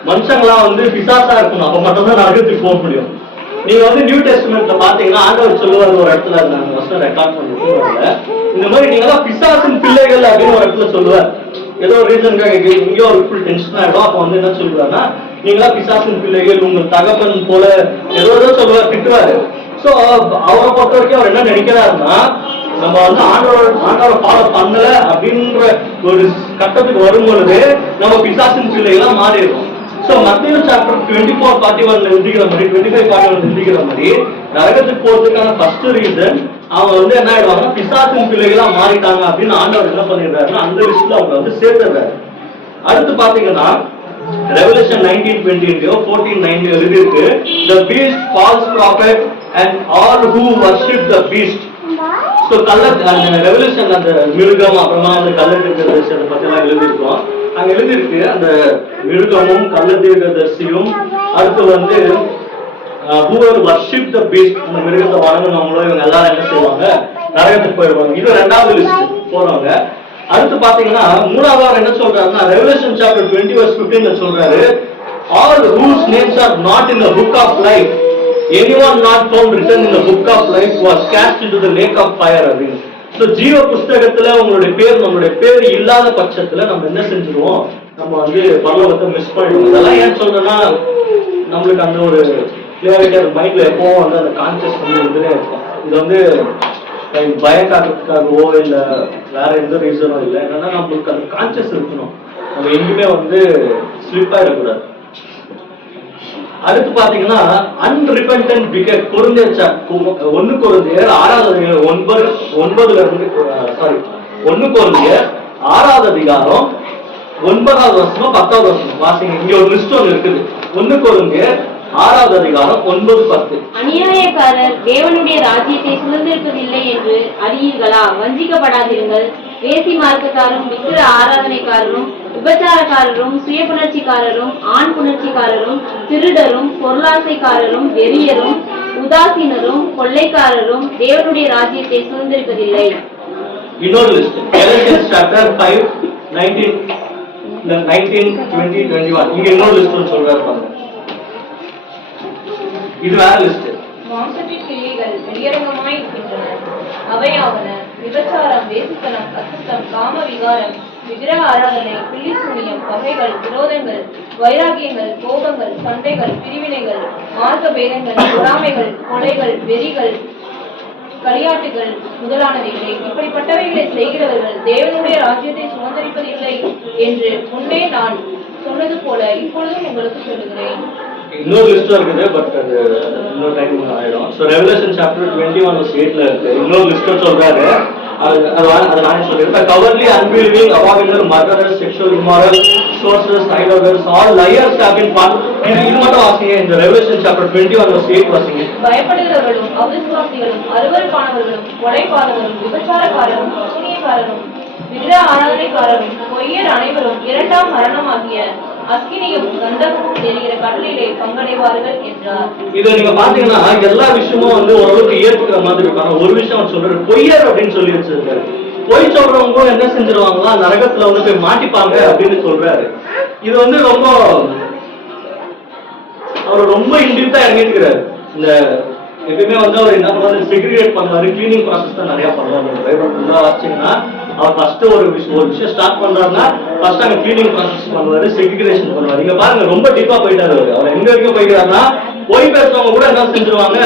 மனுஷங்களாம் வந்து பிசாசா இருக்கணும், அப்ப மட்டும் தான் நரகத்துக்கு போக முடியும். நீங்க வந்து நியூ டெஸ்ட்மென்ட்ல பாத்தீங்கன்னா ஆண்டவர் சொல்லுவாரு ஒரு இடத்துல, நாங்க ஃபர்ஸ்ட் ரெக்கார்ட் பண்ணுவோம், இந்த மாதிரி நீங்க தான் பிசாசின் பிள்ளைகள் அப்படின்னு ஒரு இடத்துல சொல்லுவார். ஏதோ ஒரு ரீசனுக்காக இங்கேயோ ஒரு ஃபுல் டென்ஷன் ஆயிடும். அப்ப வந்து என்ன சொல்லுவாருன்னா, நீங்களா பிசாசின் பிள்ளைகள், உங்க தகப்பன் போல ஏதோ சொல்லுவார், திட்டுவாரு. சோ அவரை பொறுத்த வரைக்கும் அவர் என்ன நினைக்கிறாருன்னா, நம்ம வந்து ஆண்டவரை ஃபாலோ பண்ணல அப்படின்ற ஒரு கட்டத்துக்கு வரும் பொழுது நம்ம பிசாசின் பிள்ளைகளா மாறிடும். சோ மத்தேயு சாப்டர் 24:41 எழுதிக்கிற மாதிரி, 25:41 எழுதிக்கிற மாதிரி, நரகத்துக்கு போறதுக்கான ஃபர்ஸ்ட் ரீசன் அவங்க வந்து என்ன ஆயிடுவாங்கன்னா பிசாசின் பிள்ளைகளா மாறிட்டாங்க அப்படின்னு ஆண்டவர் என்ன பண்ணிடுறாருன்னா அந்த லிஸ்ட்ல அவங்க வந்து சேர்த்துறாரு. அடுத்து பாத்தீங்கன்னா ரெவலேஷன் 19:20 14:9 எழுதிருக்கு, the beast, false prophet and all who worship the beast. So revelation அந்த மிருகம், அப்புறமா அந்த கள்ளத்தீர்க்கதரிசி அதை பத்தி எல்லாம் எழுதியிருக்கோம். அங்க எழுதிருக்கு அந்த மிருகமும் கள்ளத்தீர்க்கதரிசியும், அடுத்து வந்து whoever worship the beast, அந்த மிருகத்தை வணங்குனவங்களோ இவங்க எல்லாரும் என்ன செய்வாங்க, நரகத்துக்கு போயிடுவாங்க. இது ரெண்டாவது லிஸ்ட் போறவங்க. அடுத்து பாத்தீங்கன்னா மூணாவது என்ன சொல்றாருன்னா, ரெவலேஷன் சாப்டர் 20:15 சொல்றாரு, all whose names are not in the book of life, anyone not found written in the book of life was cast into the lake of fire அப்படின்னு. சோ ஜீவ புஸ்தகத்துல உங்களுடைய பேர், நம்மளுடைய பேர் இல்லாத பட்சத்துல நம்ம என்ன செஞ்சிருவோம், நம்ம வந்து பரலோகத்தை மிஸ் பண்ணிடுவோம். இதெல்லாம் ஏன் சொல்றேன்னா, நம்மளுக்கு அந்த ஒரு கிளியாரிட்டி மைண்ட்ல எப்பவும் வந்து அந்த கான்சியஸ் வந்து இருந்துட்டே இருக்கும். இது வந்து பயம் காட்டுறதுக்காகவோ இல்ல வேற எந்த ரீசனும் இல்லை. என்னன்னா நம்மளுக்கு அந்த கான்சியஸ் இருக்கணும், நம்ம எங்கேயுமே வந்து ஸ்லிப் ஆயிடக்கூடாது. அடுத்து பாத்தீங்கன்னா அன்ரிபெண்டன்ட் விக்கெட் Corinthians 1 Corinthians 6வது அதிகாரம் 9வது வசனம் 10வது வசனம் வாசிங்க. இங்க ஒரு லிஸ்ட் ஒன்று இருக்குது. 1 Corinthians 6வது அதிகாரம் 9-10. அநியாயக்காரர் தேவனுடைய ராஜ்யத்தை சுதந்திரிப்பதில்லை என்று அறியீர்களா? வஞ்சிக்கப்படாதிருங்கள். வேசி மார்க்கக்காரரும் விக்கிர ஆராதனைக்காரரும் விபச்சாரக்காரரும் சுய புணர்ச்சிக்காரரும் ஆண் புணர்ச்சிக்காரரும் திருடரும் பொருளாசைக்காரரும் வெறியரும் உதாசீனரும் கொள்ளைக்காரரும் தேவனுடைய ராஜ்யத்தை சுதந்திரிப்பதில்லை. இன்னொரு லிஸ்ட் Galatians chapter 5 19 20 21. இங்க இன்னொரு லிஸ்ட் சொல்றாரு பாருங்க. இது வேற லிஸ்ட். மாம்சத்தின் கிரியைகள் வெளியரங்கமாய் இருக்கின்றன. அவையாவன விபச்சாரம், வேசித்தனம், அசுத்தம், காம விகாரம், விக்கிரக ஆராதனை, பில்லி சூனியம், பகைகள், விரோதங்கள், வைராகியங்கள், கோபங்கள், சண்டைகள், பிரிவினைகள், மார்க்க பேதங்கள், பொறாமைகள், கொலைகள், வெறிகள், களியாட்டுகள் முதலானவைகளை. இப்படிப்பட்டவைகளை செய்கிறவர்கள் தேவனுடைய ராஜ்யத்தை சுதந்திரிப்பதில்லை என்று முன்னே நான் சொன்னது போல இப்பொழுதும் உங்களுக்கு சொல்லுகிறேன். இன்னொரு லிஸ்ட் இருக்குது, பட் அது இன்னொரு டைம் ஆயிடும். ஸோ ரெவலேஷன் சாப்டர் 21:8 இருக்கு. இன்னொரு லிஸ்ட் சொல்றாரு, அதை நானே சொல்லியிருக்கேன். Cowardly, unbelieving, abominable, murderers, sexual immoral, sorcerers, idolaters, all liars have been part. இது மட்டும் வாசிங்க. இந்த ரெவலேஷன் சாப்டர் 21:8 வாசிங்க. பயப்படுகிறவர்களும் அவிசுவாசிகளும் அருவருப்பானவர்களும் கொலைபாதகரும் விபச்சாரக்காரரும் சூனியக்காரரும் விக்கிர ஆராதனைக்காரரும் பொய்யர் அனைவரும் 2ஆம் மரணமாகிய அக்கினியும் கந்தகமும் எரிகிற கடலிலே பங்கடைவார்கள் என்றார். இதை நீங்க பாத்தீங்கன்னா எல்லா விஷயமும் வந்து ஓரளவுக்கு ஏற்றுக்கிற மாதிரி இருக்கும். ஒரு விஷயம் சொல்றாரு, பொய்யர் அப்படின்னு சொல்லி வச்சிருக்காரு. பொய் சொல்றவங்க என்ன செஞ்சிருவாங்களா, நரகத்துல வந்து போய் மாட்டிப்பாங்க அப்படின்னு சொல்றாரு. இது வந்து ரொம்ப அவர் ரொம்ப இன்டிப்தா இறங்கிட்டுக்கிறாரு. இந்த எப்பயுமே வந்து அவர் என்ன பண்ணுவாரு, செக்ரிகேட் பண்ணுவாரு, கிளீனிங் ப்ராசஸ் தான் நிறைய பண்ணுவாங்க. பைபிள் ஃபுல்லா வாசிச்சீங்கன்னா அவர் ஃபர்ஸ்ட் ஒரு விஷயம் ஸ்டார்ட் பண்றாருன்னா ஃபர்ஸ்ட் அங்க கிளீனிங் ப்ராசஸ் பண்ணுவாரு, செக்ரிகேஷன் பண்ணுவாரு. இங்க பாருங்க ரொம்ப டீப்பா போயிட்டாரு அவர் எங்க வரைக்கும் போய்க்கிறாருன்னா, போய் பேசுறவங்க கூட என்ன செஞ்சிருவாங்க,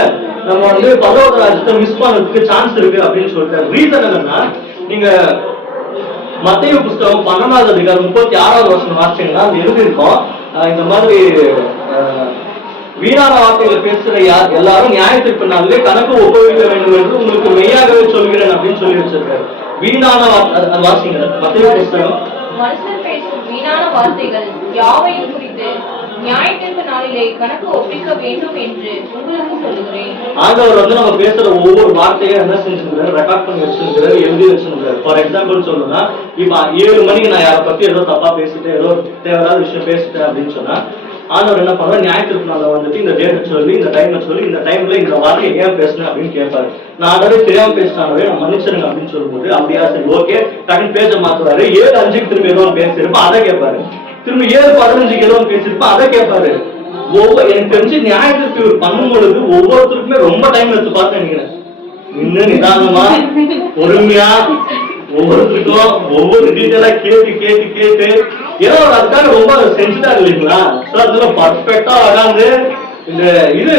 நம்ம வந்து பரலோக ராஜ்யத்தை மிஸ் பண்ணதுக்கு சான்ஸ் இருக்கு அப்படின்னு சொல்லிட்டாரு. ரீசன் என்னன்னா, நீங்க மத்தேயு புஸ்தகம் 12வது அதிகாரம் 36வது வசனம் வாசிச்சீங்கன்னா அது எழுதியிருக்கோம். இந்த மாதிரி வீணான வார்த்தைகளை பேசுற எல்லாரும் நியாயத்திற்கு நாளிலே கணக்கு ஒப்புவிக்க வேண்டும் என்று உங்களுக்கு மெய்யாகவே சொல்கிறேன் அப்படின்னு சொல்லி வச்சிருக்காரு. வீணான வாசிங்க மத்தேயு புஸ்தகம். மனுஷர் பேசும் வீணான வார்த்தைகள் யாவையும் குறித்து நியாயத்திற்கு நாளிலே கணக்கு ஒப்பிக்க வேண்டும் என்று உங்களுக்கு சொல்லுகிறேன். ஆண்டவர் வந்து நம்ம பேசுற ஒவ்வொரு வார்த்தையும் என்ன செஞ்சிருக்காரு, ரெக்கார்ட் பண்ணி வச்சிருக்காரு, எழுதி வச்சிருக்காரு. ஃபார் எக்ஸாம்பிள் சொல்லணும்னா, இப்ப 7 மணிக்கு நான் யாரை பத்தி ஏதோ தப்பா பேசிட்டேன், ஏதோ தேவையான விஷயம் பேசிட்டேன் அப்படின்னு சொன்னா, ஆண்டவர் என்ன பண்ணுவார், நியாயத்திற்கு நாள் வந்துட்டு இந்த டேட்டை சொல்லி, இந்த டைம்ல சொல்லி, இந்த டைம்ல இந்த வார்த்தையை ஏன் பேசுனேன் அப்படின்னு கேட்பாரு. நான் ஆல்ரெடி தெரியாம பேசினாவே நான் மன்னிச்சிருங்க அப்படின்னு சொல்லும்போது, அப்படியா சரி ஓகே டக்குன்னு பேச மாத்துவாரு. 7:05 திரும்பி ஏதோ பேசியிருப்பா அதை கேட்பாரு. திரும்பி 7:15 ஏதோ பேசியிருப்பா அதை கேட்பாரு. எனக்கு தெரிஞ்சு நியாயத்திற்கு பண்ணும் பொழுது ஒவ்வொருத்தருக்குமே ரொம்ப டைம் எடுத்து பார்த்து நினைக்கிறேன். இன்னும் நிதானமா பொறுமையா ஒவ்வொருத்தருக்கும் ஒவ்வொரு டீட்டெயிலா கேட்டு கேட்டு கேட்டு ஏதோ அதுக்காக ரொம்ப செஞ்சுட்டாரு இல்லைங்களா. ஸோ அதுல பர்ஃபெக்டா வராது. இந்த இது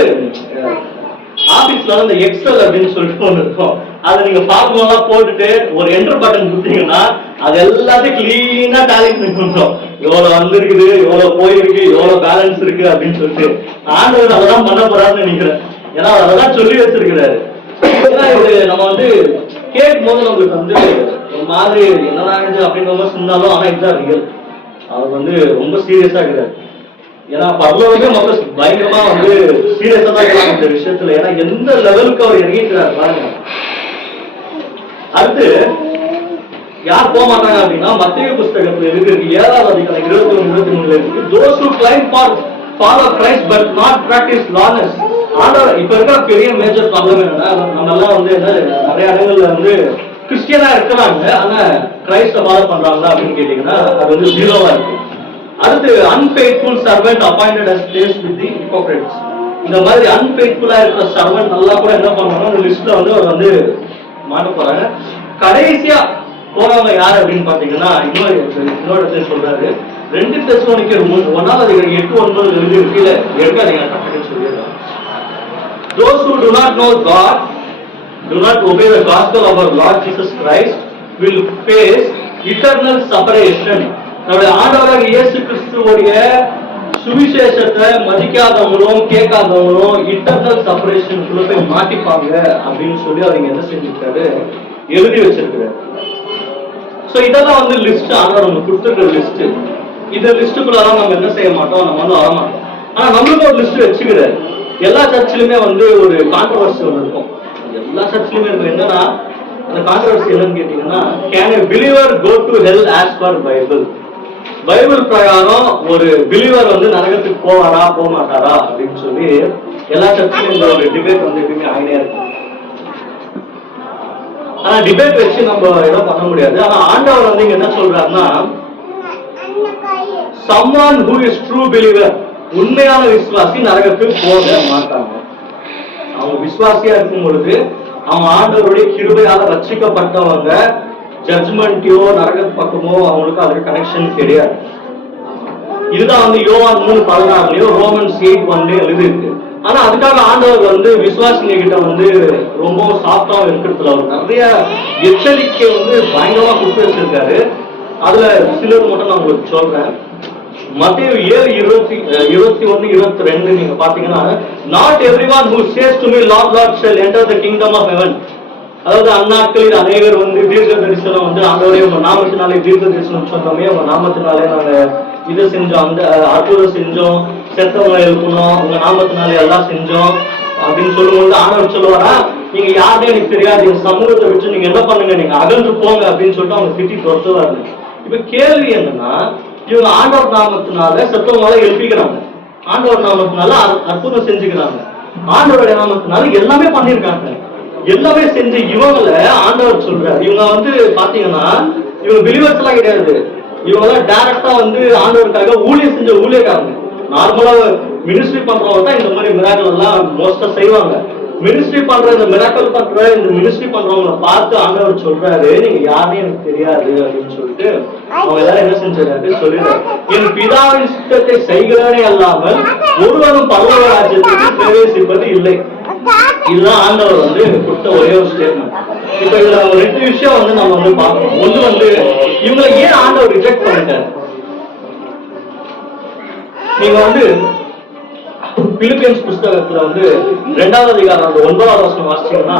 ஆபீஸ்ல வந்து எக்ஸல் அப்படின்னு சொல்லிட்டு ஒன்று இருக்கும். அதை நீங்க ஃபார்முலா போட்டுட்டு ஒரு என்டர் பட்டன் கொடுத்தீங்கன்னா அது எல்லாத்தையும் கிளீனா டேலி பண்ணிருக்கோம். எவ்வளவு வந்திருக்குது, எவ்வளவு போயிருக்கு, எவ்வளவு பேலன்ஸ் இருக்கு அப்படின்னு சொல்லிட்டு ஆண்டவர் அதெல்லாம் பண்ண போறாருன்னு நினைக்கிறேன். ஏன்னா அதெல்லாம் சொல்லி வச்சிருக்கிறாரு. ஏன்னா இது நம்ம வந்து கேட்கும் போது நம்மளுக்கு வந்து ஒரு மாதிரி என்னடா இது அப்படின்ற மாதிரி சொன்னாலும், ஆனா இதுதான் ரியல். அவர் வந்து ரொம்ப சீரியஸா இருக்கிறாரு. ஏன்னா பரலோகமே மக்கள் பயங்கரமா வந்து சீரியஸா தான் இருக்காங்க இந்த விஷயத்துல. ஏன்னா எந்த லெவலுக்கு அவர் இறங்கிக்கிறாரு பாருங்க. அடுத்து யார் போக மாட்டாங்க அப்படின்னா, மத்தேயு புஸ்தகத்துல இருக்கு 7வது அதிகாரம் 21-23 இருக்கு. Those who climb for follow Christ but not practice lawlessness. ஆண்டவர் இப்ப இருக்கிற பெரிய மேஜர் ப்ராப்ளம் என்னன்னா, நம்ம எல்லாம் வந்து நிறைய இடங்கள்ல வந்து கிறிஸ்டியனா இருக்கிறாங்க, ஆனா கிரைஸ்ட ஃபாலோ பண்றாங்களா அப்படின்னு கேட்டீங்கன்னா அது வந்து 0வா இருக்கு. அடுத்து unfaithful servant appointed as stays with the hypocrites. இந்த மாதிரி அன்ஃபெய்த்ஃபுல்லா இருக்கிற சர்வெண்ட் நல்லா கூட என்ன பண்ணுவாங்க, இந்த லிஸ்ட்ல வந்து அவர் வந்து மாட்ட போறாங்க. கடைசியா போறவங்க யாரு அப்படின்னு பாத்தீங்கன்னா இன்னொரு சொல்றாரு, 2 தெசலோனிக்கர் 1:8-9 எழுதி கீழே எடுக்காதீங்க, டக்குன்னு சொல்லிடுறேன். Those who do not know God, do not obey the gospel of our Lord Jesus Christ, will face eternal separation. நம்முடைய ஆண்டவராகிய இயேசு கிறிஸ்துவுடைய சுவிசேஷத்தை மதிக்காதவங்களும் கேட்காதவங்களும் இன்டர்னல் செப்பரேஷனுக்குள்ள போய் மாட்டிப்பாங்க அப்படின்னு சொல்லி அவங்க என்ன செஞ்சிருக்காரு, எழுதி வச்சிருக்கிறாரு. சோ இதெல்லாம் வந்து லிஸ்ட், ஆண்டவர் நம்ம கொடுத்துருக்கிற லிஸ்ட். இந்த லிஸ்டுக்குள்ளதான் நம்ம என்ன செய்ய மாட்டோம், நம்ம வந்து வரமாட்டோம். ஆனா நம்மளுக்கு ஒரு லிஸ்ட் வச்சுக்கிறாரு. எல்லா சர்ச்சிலுமே வந்து ஒரு கான்ட்ரவர்சி ஒன்று இருக்கும். எல்லா சர்ச்சிலுமே இருக்கும். என்னன்னா அந்த கான்ட்ரவர்சி என்னன்னு கேட்டீங்கன்னா, can a believer go to hell as per Bible? Bible பிரகாரம் ஒரு பிலீவர் வந்து நரகத்துக்கு போவாரா போக மாட்டாரா அப்படின்னு சொல்லி எல்லா சர்ச்சிலும் இந்த ஒரு டிபேட் வந்து எப்பயுமே ஆகினே இருக்கும். ஆனா டிபேட் வச்சு நம்ம எதுவும் பண்ண முடியாது. ஆனா ஆண்டவர் வந்து இங்க என்ன சொல்றாருன்னா, someone who is true believer, உண்மையான விசுவாசி நரகத்துக்கு போக மாட்டாங்க. அவங்க விசுவாசியா இருக்கும் பொழுது அவங்க ஆண்டவருடைய கிருபையால ரட்சிக்கப்பட்டவங்க, ஜட்ஜ்மெண்ட்டையோ நரகத்து பக்கமோ அவங்களுக்கு அதுக்கு கனெக்ஷன் கிடையாது. இதுதான் வந்து யோவான் 3:16 ரோமன்ஸ் 8:1 எழுதிருக்கு. ஆனா அதுக்காக ஆண்டவர் வந்து விசுவாசிங்க கிட்ட வந்து ரொம்ப சாஃப்டா இருக்கிறதுல அவர் நிறைய எச்சரிக்கை வந்து பயங்கரமா கொடுத்து வச்சிருக்காரு. அதுல சிலது மட்டும் நான் உங்களுக்கு சொல்றேன். மத்தேயு 7:21-22 நீங்க பாத்தீங்கன்னா, not everyone who says to me Lord Lord shall enter the kingdom of heaven. அதாவது அந்நாட்களில் அனைவர் வந்து தீர்க்க தரிசனம் வந்து ஆண்டவரே உங்க நாமத்தினாலே தீர்க்க தரிசனம் சொன்னோமே, உங்க நாமத்தினாலே நாங்க இதை செஞ்சோம், அந்த அற்புதம் செஞ்சோம், செத்தவங்களை எழுப்பணும், உங்க நாமத்தினாலே எல்லாம் செஞ்சோம் அப்படின்னு சொல்லும்போது ஆண்டவர் சொல்லுவாரா, நீங்க யாருமே எனக்கு தெரியாது, எங்க சமூகத்தை வச்சு நீங்க என்ன பண்ணுங்க, நீங்க அகன்று போங்க அப்படின்னு சொல்லிட்டு அவங்க திட்டி துரத்துவாரு. இப்ப கேள்வி என்னன்னா, இவங்க ஆண்டவர் நாமத்தினால செத்தவங்களை எழுப்பிக்கிறாங்க, ஆண்டவர் நாமத்தினால அற்புதம் செஞ்சுக்கிறாங்க, ஆண்டவருடைய நாமத்தினால எல்லாமே பண்ணிருக்காங்க. எல்லாமே செஞ்சு இவங்கள ஆண்டவர் சொல்றாரு, இவங்க வந்து பாத்தீங்கன்னா இவங்க பிலிவர்ஸ் எல்லாம் கிடையாது, இவங்க எல்லாம் டைரக்டா வந்து ஆண்டவருக்காக ஊழியம் செஞ்ச ஊழியக்காரங்க. நார்மலா மினிஸ்ட்ரி பண்றவங்க தான் இந்த மாதிரி மிராக்கிள் எல்லாம் மோஸ்டா செய்வாங்க. மினிஸ்ட்ரி பண்ற இந்த மிராக்கிள் பண்ற இந்த மினிஸ்ட்ரி பண்றவங்களை பார்த்து ஆண்டவர் சொல்றாரு, நீங்க யாருமே எனக்கு தெரியாது அப்படின்னு சொல்லிட்டு அவங்க எல்லாரும் என்ன செஞ்சாரு சொல்லிடுறாரு, என் பிதாவின் சித்தத்தை செய்கிறவனே அல்லாமல் ஒருவரும் பரலோக ராஜ்யத்துக்கு பிரவேசிப்பது இல்லை. இதுதான் ஆண்டவர் வந்து கொடுத்த ஒரே ஒரு ஸ்டேட்மெண்ட். இப்ப இதுல ஒரு 2 விஷயம் வந்து நம்ம வந்து பார்க்கணும். ஒண்ணு வந்து இவங்களை ஏன் ஆண்டவர் ரிஜெக்ட் பண்ணிட்டாரு. நீங்க வந்து பிலிப்பியன்ஸ் புஸ்தகத்துல வந்து 2வது அதிகாரம் 9வது வசனம் வாசிச்சீங்கன்னா,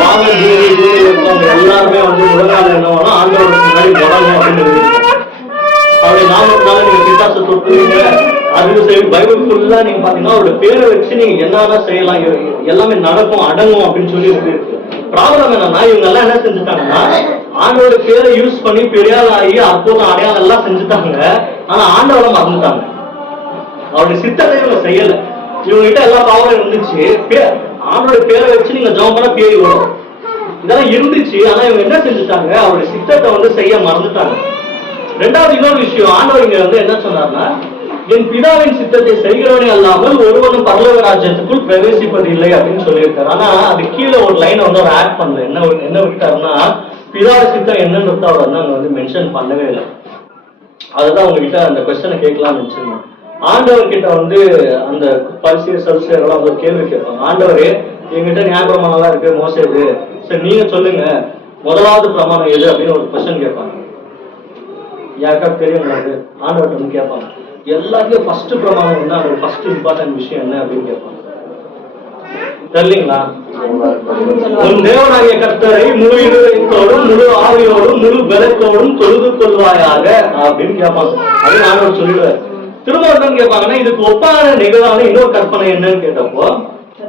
வாங்க எல்லாருமே வந்து முதலாளி என்ன வேணும், ஆண்டவருக்கு முன்னாடி வரணும் அப்படின்னு அவருடைய நாமத்தினால நீங்க பிசாசை தொட்டுவீங்க. அது பைபிள் ஃபுல்லா நீங்க பாத்தீங்கன்னா அவரோட பேரை வச்சு நீங்க என்னதான் செய்யலாம், எல்லாமே நடக்கும் அடங்கும் அப்படின்னு சொல்லி இருக்கு. ப்ராப்ளம் என்னன்னா, இவங்க எல்லாம் என்ன செஞ்சுட்டாங்கன்னா ஆண்டோட பேரை யூஸ் பண்ணி பெரியாள் ஆகி அற்புதம் அடையாளம் எல்லாம் செஞ்சுட்டாங்க. ஆனா ஆண்டவரை மறந்துட்டாங்க, அவருடைய சித்தத்தை இவங்க செய்யல. இவங்க கிட்ட எல்லா பவரும் இருந்துச்சு, ஆண்டோட பேரை வச்சு நீங்க ஜெபம் பண்ண பேய் வரும், இதெல்லாம் இருந்துச்சு. ஆனா இவங்க என்ன செஞ்சுட்டாங்க, அவருடைய சித்தத்தை வந்து செய்ய மறந்துட்டாங்க. 2வது இன்னொரு விஷயம், ஆண்டவர் இங்க வந்து என்ன சொன்னார்னா, என் பிதாவின் சித்தத்தை செய்கிறவனே அல்லாமல் ஒருவனும் பரலோக ராஜ்யத்துக்குள் பிரவேசிப்பது இல்லை அப்படின்னு சொல்லியிருக்காரு. ஆனா அது கீழே ஒரு லைனை வந்து அவர் ஆட் பண்ணல. என்ன விட்டாருன்னா, பிதாவ சித்தம் என்னன்னு அவர் வந்து அங்க வந்து மென்ஷன் பண்ணவே இல்லை. அதுதான் உங்ககிட்ட அந்த கொஸ்டனை கேட்கலாம்னு நினைச்சிருந்தேன். ஆண்டவர் கிட்ட வந்து அந்த பரிசு சதுசேரெல்லாம் வந்து கேள்வி கேட்பாங்க, ஆண்டவரே எங்கிட்ட நியாயப்பிரமாணம் எல்லாம் இருக்கு, மோசேது, சரி நீங்க சொல்லுங்க முதலாவது பிரமாணம் எது அப்படின்னு ஒரு கொஸ்டன் கேட்பாங்க. யாருக்காவது தெரியுங்களா? ஆண்டவர்கிட்ட வந்து கேட்பாங்க, எல்லாத்தையும் ஃபர்ஸ்ட் பிரமாணம் என்ன, அதோட ஃபர்ஸ்ட் இம்பார்ட்டன்ட் விஷயம் என்ன அப்படின்னு கேட்பாங்க. தெரியலீங்களா? உன் தேவனாகிய கர்த்தரை முழு இதயத்தோடும் முழு ஆவியோடும் முழு பலத்தோடும் தொழுது கொள்வாயாக அப்படின்னு கேட்பாங்க. அப்படின்னு ஆண்டவர் சொல்லிடுவார். திரும்ப கேட்பாங்கன்னா, இதுக்கு ஒப்பான நிகழான இன்னொரு கற்பனை என்னன்னு கேட்டப்போ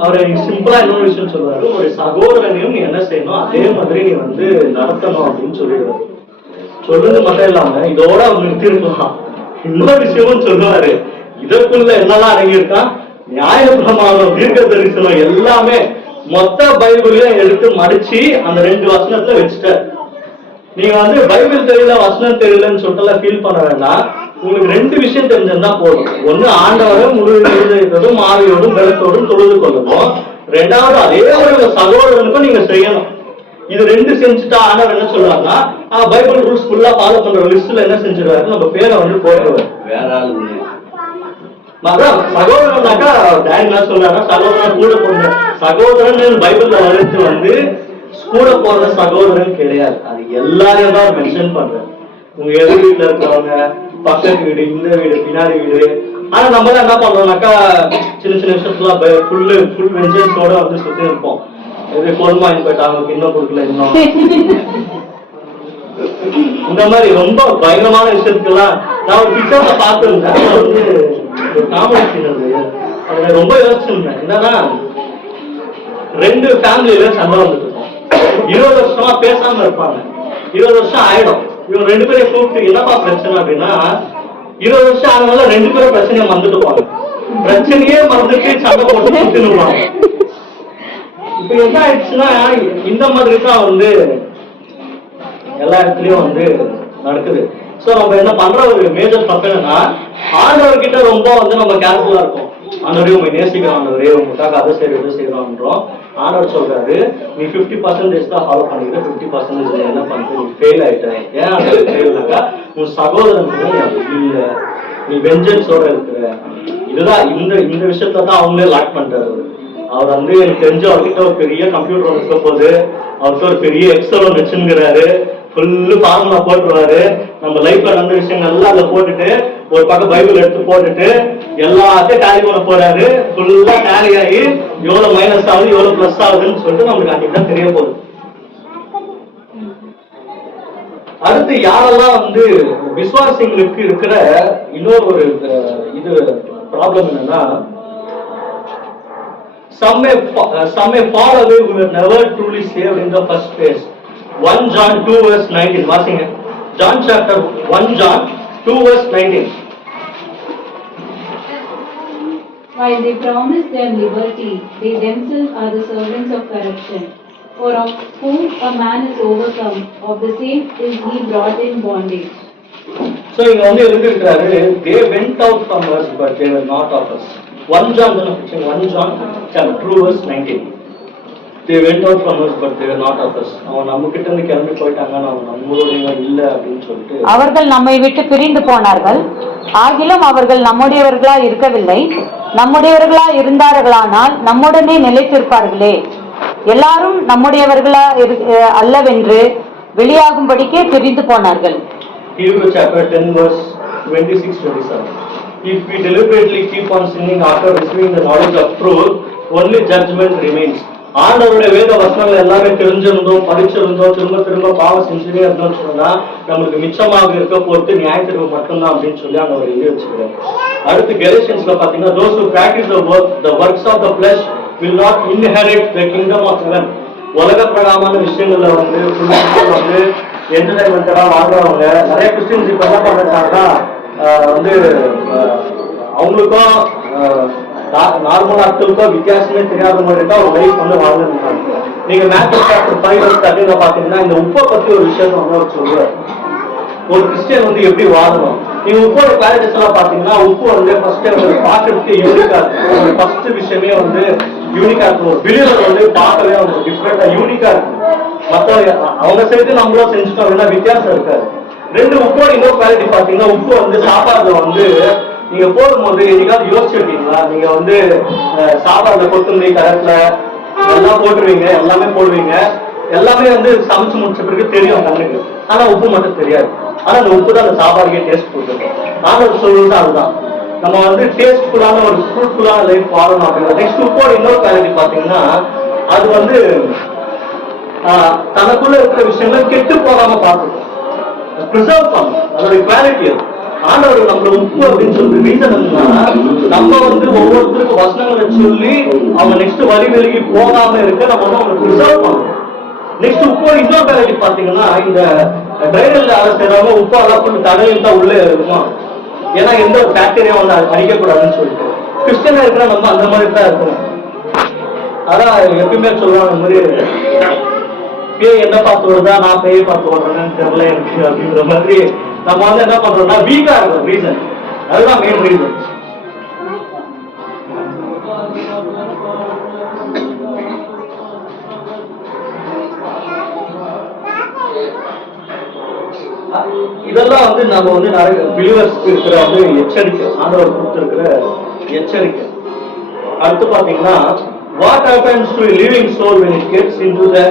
அவரை சிம்பிளா இன்னொரு விஷயம் சொல்றாரு, ஒரு சகோதரனையும் நீ என்ன செய்யணும் அதே மாதிரி நீ வந்து நடத்தணும் அப்படின்னு சொல்லிடுவாரு. சொல்றது மட்டும் இல்லாம இதோட அவர் நிறுத்திருக்கலாம், இன்னொரு விஷயமும் சொல்லுவாரு. இதற்குள்ள என்னெல்லாம் அடங்கியிருக்கா, நியாயப்பிரமாணம், தீர்க்க தரிசனம் எல்லாமே மொத்த பைபிளையும் எடுத்து மடிச்சு அந்த 2 வசனத்துல வச்சுட்டார். நீங்க வந்து பைபிள் தெரியல வசனம் தெரியலன்னு சொல்லிட்டு ஃபீல் பண்ண வேண்டாம். உங்களுக்கு 2 விஷயம் தெரிஞ்சிருந்தா போதும். ஒண்ணு, ஆண்டவரை முழு இதயத்தோடும் ஆவியோடும் பலத்தோடும் தொழுது கொள்ளணும். 2வது, அதே ஒரு சகோதரனுக்கும் நீங்க செய்யணும். இது ரெண்டு செஞ்சுட்டா ஆண்டவர் என்ன சொல்றாருன்னா பைபிள் ரூல்ஸ் ஃபுல்லா ஃபாலோ பண்ற லிஸ்ட்ல என்ன செஞ்சிருவாரு, நம்ம பேரை வந்து போயிடுவாரு. வேற ஆள் அதான் சகோதரனாக்கா டேடி என்ன சொல்றாருன்னா சகோதரன் கூட போற சகோதரன் பைபிள்ல வர்றது வந்து கூட போற சகோதரன் கிடையாது. அது எல்லாரையும் தான் மென்ஷன் பண்றேன். உங்க எதிர் வீட்டுல இருக்கிறவங்க, பக்கத்து வீடு, இந்த வீடு, பின்னாடி வீடு. ஆனா நம்ம தான் என்ன பண்றோம்னாக்கா சின்ன சின்ன விஷயத்துல ஃபுல் வெஞ்சன்ஸோட வந்து சுத்தி இருப்போம். எப்படி கோல்மாயின் போயிட்டாங்க இன்னும் கொடுக்கல இன்னும் இந்த மாதிரி ரொம்ப பயங்கரமான விஷயத்துக்கெல்லாம் நான் ஒரு பிக்சர்ல பார்த்துருந்தேன். வந்து ஒரு காமெடி சீன் அது ரொம்ப யோசிச்சிருந்தேன். என்னன்னா 2 ஃபேமிலியில சண்டை வந்துட்டு இருக்கோம். 20 வருஷமா பேசாம இருப்பாங்க. 20 வருஷம் ஆயிடும். இவங்க 2 பேரையும் கூப்பிட்டு என்னப்பா பிரச்சனை அப்படின்னா 20 வருஷம் ஆனவங்க 2 பேரும் பிரச்சனையை மறந்துட்டு போவாங்க. பிரச்சனையே மறந்துட்டு சண்டை போட்டு சுத்திடுவாங்க. இப்ப என்ன ஆயிடுச்சுன்னா இந்த மாதிரி தான் வந்து எல்லா இடத்துலயும் வந்து நடக்குது. சோ நம்ம என்ன பண்ற ஒரு மேஜர் தப்பு என்னன்னா ஆண்டவர்கிட்ட ரொம்ப வந்து நம்ம கேர்ஃபுல்லா இருக்கோம். ஆண்டவரே உங்க நேசிக்கிறோம், ஆண்டவரே உங்களுக்காக அதை செய்யறோம் இதை செய்யறோம்ன்றோம். ஆண்டவர் சொல்றாரு நீ 50% தான் ஃபாலோ பண்ணிக்கிற, 50% என்ன பண்ற, நீ ஃபெயில் ஆயிட்ட. ஏன் அந்த ஃபெயில்னாக்கா உன் சகோதரன் இல்ல, நீ வெஞ்சன்ஸோட இருக்கிற. இதுதான் இந்த விஷயத்த தான் அவங்களே லாக் பண்றாரு. அவர் வந்து எனக்கு தெரிஞ்ச அவர்கிட்ட ஒரு பெரிய கம்ப்யூட்டர் ஒன்று இருக்க போகுது, அவர்கிட்ட ஒரு பெரிய எக்ஸல் ஒன்று வச்சுங்கிறாரு, ஃபுல்லு ஃபார்முலா போட்டுருவாரு. நம்ம லைஃப்ல நடந்த விஷயங்கள் எல்லாம் அதை போட்டுட்டு ஒரு பக்கம் பைபிள் எடுத்து போட்டுட்டு எல்லாத்தையும் டேலி பண்ண போறாரு. ஃபுல்லா டேலி ஆகி எவ்வளவு மைனஸ் ஆகுது எவ்வளவு பிளஸ் ஆகுதுன்னு சொல்லிட்டு நம்மளுக்கு அன்னைக்கு தான் தெரிய போகுது. அடுத்து யாரெல்லாம் வந்து விசுவாசிகளுக்கு இருக்கிற இன்னொரு ஒரு இது ப்ராப்ளம் என்னன்னா some may fall away who were never truly saved in the first place. 1 John 2 verse 19 வாசிங்க. John chapter 1 John 2 verse 19. While they promise them liberty, they themselves are the servants of corruption. For of whom a man is overcome, of the same is he brought in bondage. So இங்க வந்து எழுதிருக்காரு they went out from us but they were not of us. 1 John chapter 2 verse 19. They went out from us but they were not of us. அவன் நம்ம கிட்ட இருந்து கிளம்பி போயிட்டாங்க, நம்மளுடைய இல்ல அப்படின்னு சொல்லிட்டு அவர்கள் நம்மை விட்டு பிரிந்து போனார்கள். ஆகிலும் அவர்கள் நம்முடையவர்களா இருக்கவில்லை. நம்முடையவர்களா இருந்தார்களானால் நம்முடனே நிலைத்திருப்பார்களே. எல்லாரும் நம்முடையவர்களா அல்லவென்று வெளியாகும்படிக்கே பிரிந்து போனார்கள். Hebrews chapter 10 verse 26-27. If we deliberately keep on sinning after receiving the knowledge of truth, only judgment remains. ஆண்டவருடைய வேத வசனங்கள் எல்லாமே தெரிஞ்சிருந்தோம், படிச்சிருந்தோம், திரும்ப பாவம் செஞ்சுட்டே இருந்தோம்னு சொன்னா நம்மளுக்கு மிச்சமாக இருக்க போட்டு நியாய தீர்வு மட்டும்தான் அப்படின்னு சொல்லி அவர் எழுதி வச்சுக்கிறார். அடுத்து கெலேஷியன்ஸ்ல பாத்தீங்கன்னா those who practice the works of the flesh will not inherit the kingdom of heaven. உலக பிரகாரமான விஷயங்கள்ல வந்து வந்து என்டர்டைன்மெண்டா வாழ்றவங்க நிறைய கிறிஸ்டியன்ஸ் இப்ப என்ன பண்ணிட்டாங்கன்னா வந்து அவங்களுக்கும் நார்மல் ஆட்களுக்கும் வித்தியாசமே தெரியாத மாதிரி தான் ஒரு லைஃப் வந்து வாழ்ந்துருக்காங்க. நீங்க மேத்யூ சாப்டர் 5 பாத்தீங்கன்னா இந்த உப்பை பத்தி ஒரு விஷயத்த வந்து அவர் சொல்றாரு. ஒரு கிறிஸ்டியன் வந்து எப்படி வாழணும், நீங்க உப்போட குவாலிட்டிஸ் எல்லாம் பாத்தீங்கன்னா உப்பு வந்து ஃபர்ஸ்ட் பார்க்கறதுக்கு யூனிக்கா இருக்கு. ஃபர்ஸ்ட் விஷயமே வந்து யூனிக்கா இருக்கும். ஒரு பிலியர் வந்து பார்க்கவே அவங்க டிஃப்ரெண்டா யூனிக்கா இருக்கும். மற்ற அவங்க சேர்த்து நம்மளும் செஞ்சுட்டோம் அப்படின்னா வித்தியாசம் இருக்காது. 2 உப்போட இன்னொரு குவாலிட்டி பாத்தீங்கன்னா உப்பு வந்து சாப்பாடுல வந்து நீங்க போடும்போது எதுக்காவது யோசிச்சிருக்கீங்களா? நீங்க வந்து சாப்பாடுல கொத்தமல்லி கரத்துல எல்லாம் போட்டுருவீங்க, எல்லாமே போடுவீங்க, எல்லாமே வந்து சமைச்சு முடிச்ச பிறகு தெரியும் கண்ணுக்கு, ஆனா உப்பு மட்டும் தெரியாது. ஆனா அந்த உப்பு தான் அந்த சாப்பாடுக்கே டேஸ்ட் கொடுக்கும். நானும் சொல்றது அதுதான், நம்ம வந்து டேஸ்ட்ஃபுல்லான ஒரு ஃப்ரூட்ஃபுல்லான லைஃப் வாழணும் அப்படின்னா. நெக்ஸ்ட் உப்போட இன்னொரு குவாலிட்டி பாத்தீங்கன்னா அது வந்து தனக்குள்ள இருக்கிற விஷயங்கள் கெட்டு போகாம பார்த்துக்கும், ப்ரிசர்வ் பண்ணும். அதோட குவாலிட்டி அது. ஆண்டவர் நம்மள உப்பு அப்படின்னு சொல்றது ரீசன் என்னன்னா நம்ம வந்து ஒவ்வொருத்தருக்கும் வசனங்களை சொல்லி அவங்க நெக்ஸ்ட் வழி விலகி போகாம இருக்க நம்ம வந்து அவங்க ப்ரிசர்வ் பண்ணணும். நெக்ஸ்ட் உப்போட இன்னொரு குவாலிட்டி பாத்தீங்கன்னா இந்த ட்ரைனேஜ் வேலை செய்யறவங்க உப்பு எல்லாம் போட்டு தடையும் தான் உள்ளே இருக்கும். ஏன்னா எந்த ஒரு பாக்டீரியா வந்து அடிக்கக்கூடாதுன்னு சொல்லிட்டு கிறிஸ்டியனா இருக்கிற நம்ம அந்த மாதிரி தான் இருக்கணும். அதான் எப்பயுமே சொல்லுவாங்க இந்த மாதிரி பேய் என்ன பார்த்து வருதா நான் பேயை பார்த்து வர்றேன்னு தெரியல எனக்கு அப்படிங்கிற மாதிரி நம்ம வந்து என்ன பண்றோம்னா வீக்கா இருக்கும். ரீசன் அதுதான் மெயின் ரீசன். இதெல்லாம் வந்து நம்ம வந்து நிறைய பிலீவர்ஸ்க்கு இருக்கிற வந்து எச்சரிக்கை, ஆண்டவர் கொடுத்திருக்கிற எச்சரிக்கை. அடுத்து பாத்தீங்கன்னா, what happens to a living soul when it gets into the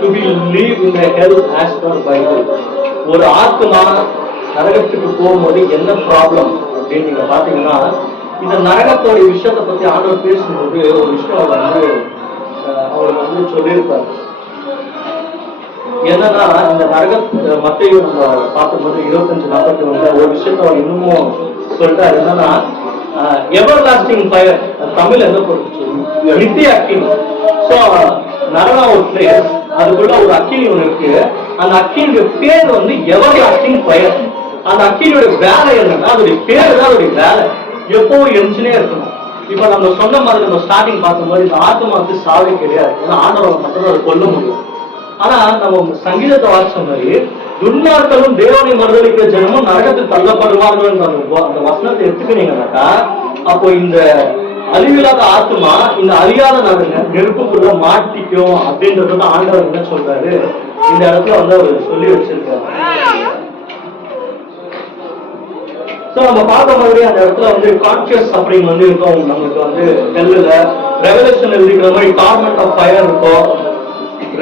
to be live in the hell as per Bible? ஒரு ஆத்மா நரகத்துக்கு போகும்போது என்ன ப்ராப்ளம் அப்படின்னு நீங்க பாத்தீங்கன்னா, இந்த நரகத்தோட விஷயத்தை பத்தி ஆண்டவர் பேசும்போது ஒரு விஷயம் அவர் வந்து சொல்லியிருப்பாரு. என்னன்னா, இந்த நரக மத்தேயு நம்ம பார்க்கும்போது 25:41 ஒரு விஷயத்த அவர் இன்னமும் சொல்லிட்டாரு. என்னன்னா, எவர் லாஸ்டிங் ஃபயர், தமிழ் என்ன பொறுத்து நித்திய அக்கினி. சோ நரகம் ஒரு பிளேஸ், அதுக்குள்ள ஒரு அக்கினி ஒண்ணு இருக்கு. அந்த அக்கினியோட பேர் வந்து எவர் லாஸ்டிங் ஃபயர். அந்த அக்கினியோட வேலை என்னன்னா, அதோடைய பேரு தான் அதோடைய வேலை, எப்பவும் எரிஞ்சுனே இருக்கணும். இப்ப நம்ம சொன்ன மாதிரி நம்ம ஸ்டார்டிங் பார்க்கும்போது இந்த ஆத்மாவுக்கு சாவே கிடையாது, ஏன்னா ஆண்டவரை மட்டும் அதை கொல்ல முடியும். ஆனா நம்ம சங்கீதத்தை வாசிச்ச மாதிரி துன்மார்களும் தேவனை மறுதளிக்கிற ஜனமும் நரகத்துக்கு தள்ளப்படுவார்கள் அந்த வசனத்தை எடுத்துக்கினீங்கன்னாக்கா, அப்போ இந்த அழிவில்லாத ஆத்மா இந்த அழியாத நெருப்புக்குள்ள மாட்டிக்கும் அப்படின்றத ஆண்டவர் என்ன சொல்றாரு இந்த இடத்துல வந்து அவர் சொல்லி வச்சிருக்காரு. நம்ம பார்த்த மாதிரி அந்த இடத்துல வந்து கான்சியஸ் சஃபரிங் வந்து இருக்கும். நமக்கு வந்து ஹெல்ல ரெவல்யூஷன் எழுதிக்கிற மாதிரி டார்மெண்ட் ஆஃப் ஃபயர் இருக்கும்,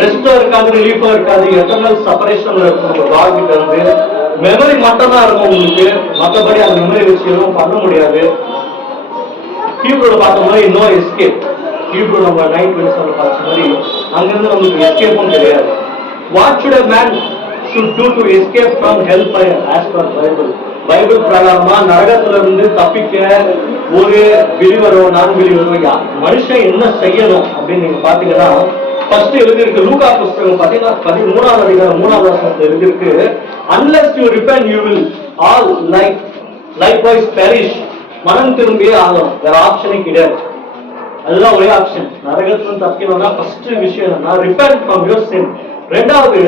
ரெஸ்டும் இருக்காது, ரிலீஃபும் இருக்காது, எட்டர்னல் செப்பரேஷன்ல இருக்கும். நம்ம காட் கிட்ட இருந்து மெமரி மட்டும் தான் இருக்கும் உங்களுக்கு, மற்றபடி அந்த மெமரி வச்சு எதுவும் பண்ண முடியாது. ஹீப்ரோட பார்த்த மாதிரி நோ எஸ்கேப். ஹீப்ரோ நம்ம 9:27 பார்த்த மாதிரி அங்கிருந்து நமக்கு எஸ்கேப்பும் கிடையாது. What should a man should do to escape from hellfire as per Bible? Bible பிரகாரமா நரகத்துல இருந்து தப்பிக்க ஒரு பிலிவரோ நான் பிலிவரோ மனுஷன் என்ன செய்யணும் அப்படின்னு நீங்க பாத்தீங்கன்னா, ஃபர்ஸ்ட் எழுதிருக்கு லூக்கா புஸ்தகம் பாத்தீங்கன்னா 13வது அதிகாரம் 3வது வசனத்துல எழுதிருக்கு, unless you repent you will all likewise perish. மனம் திரும்பியே ஆகணும், வேற ஆப்ஷனே கிடையாது. அதுதான் ஒரே ஆப்ஷன். நரகத்துல தப்பிக்கணும்னா ஃபர்ஸ்ட் விஷயம் என்னன்னா repent from your sin. ரெண்டாவது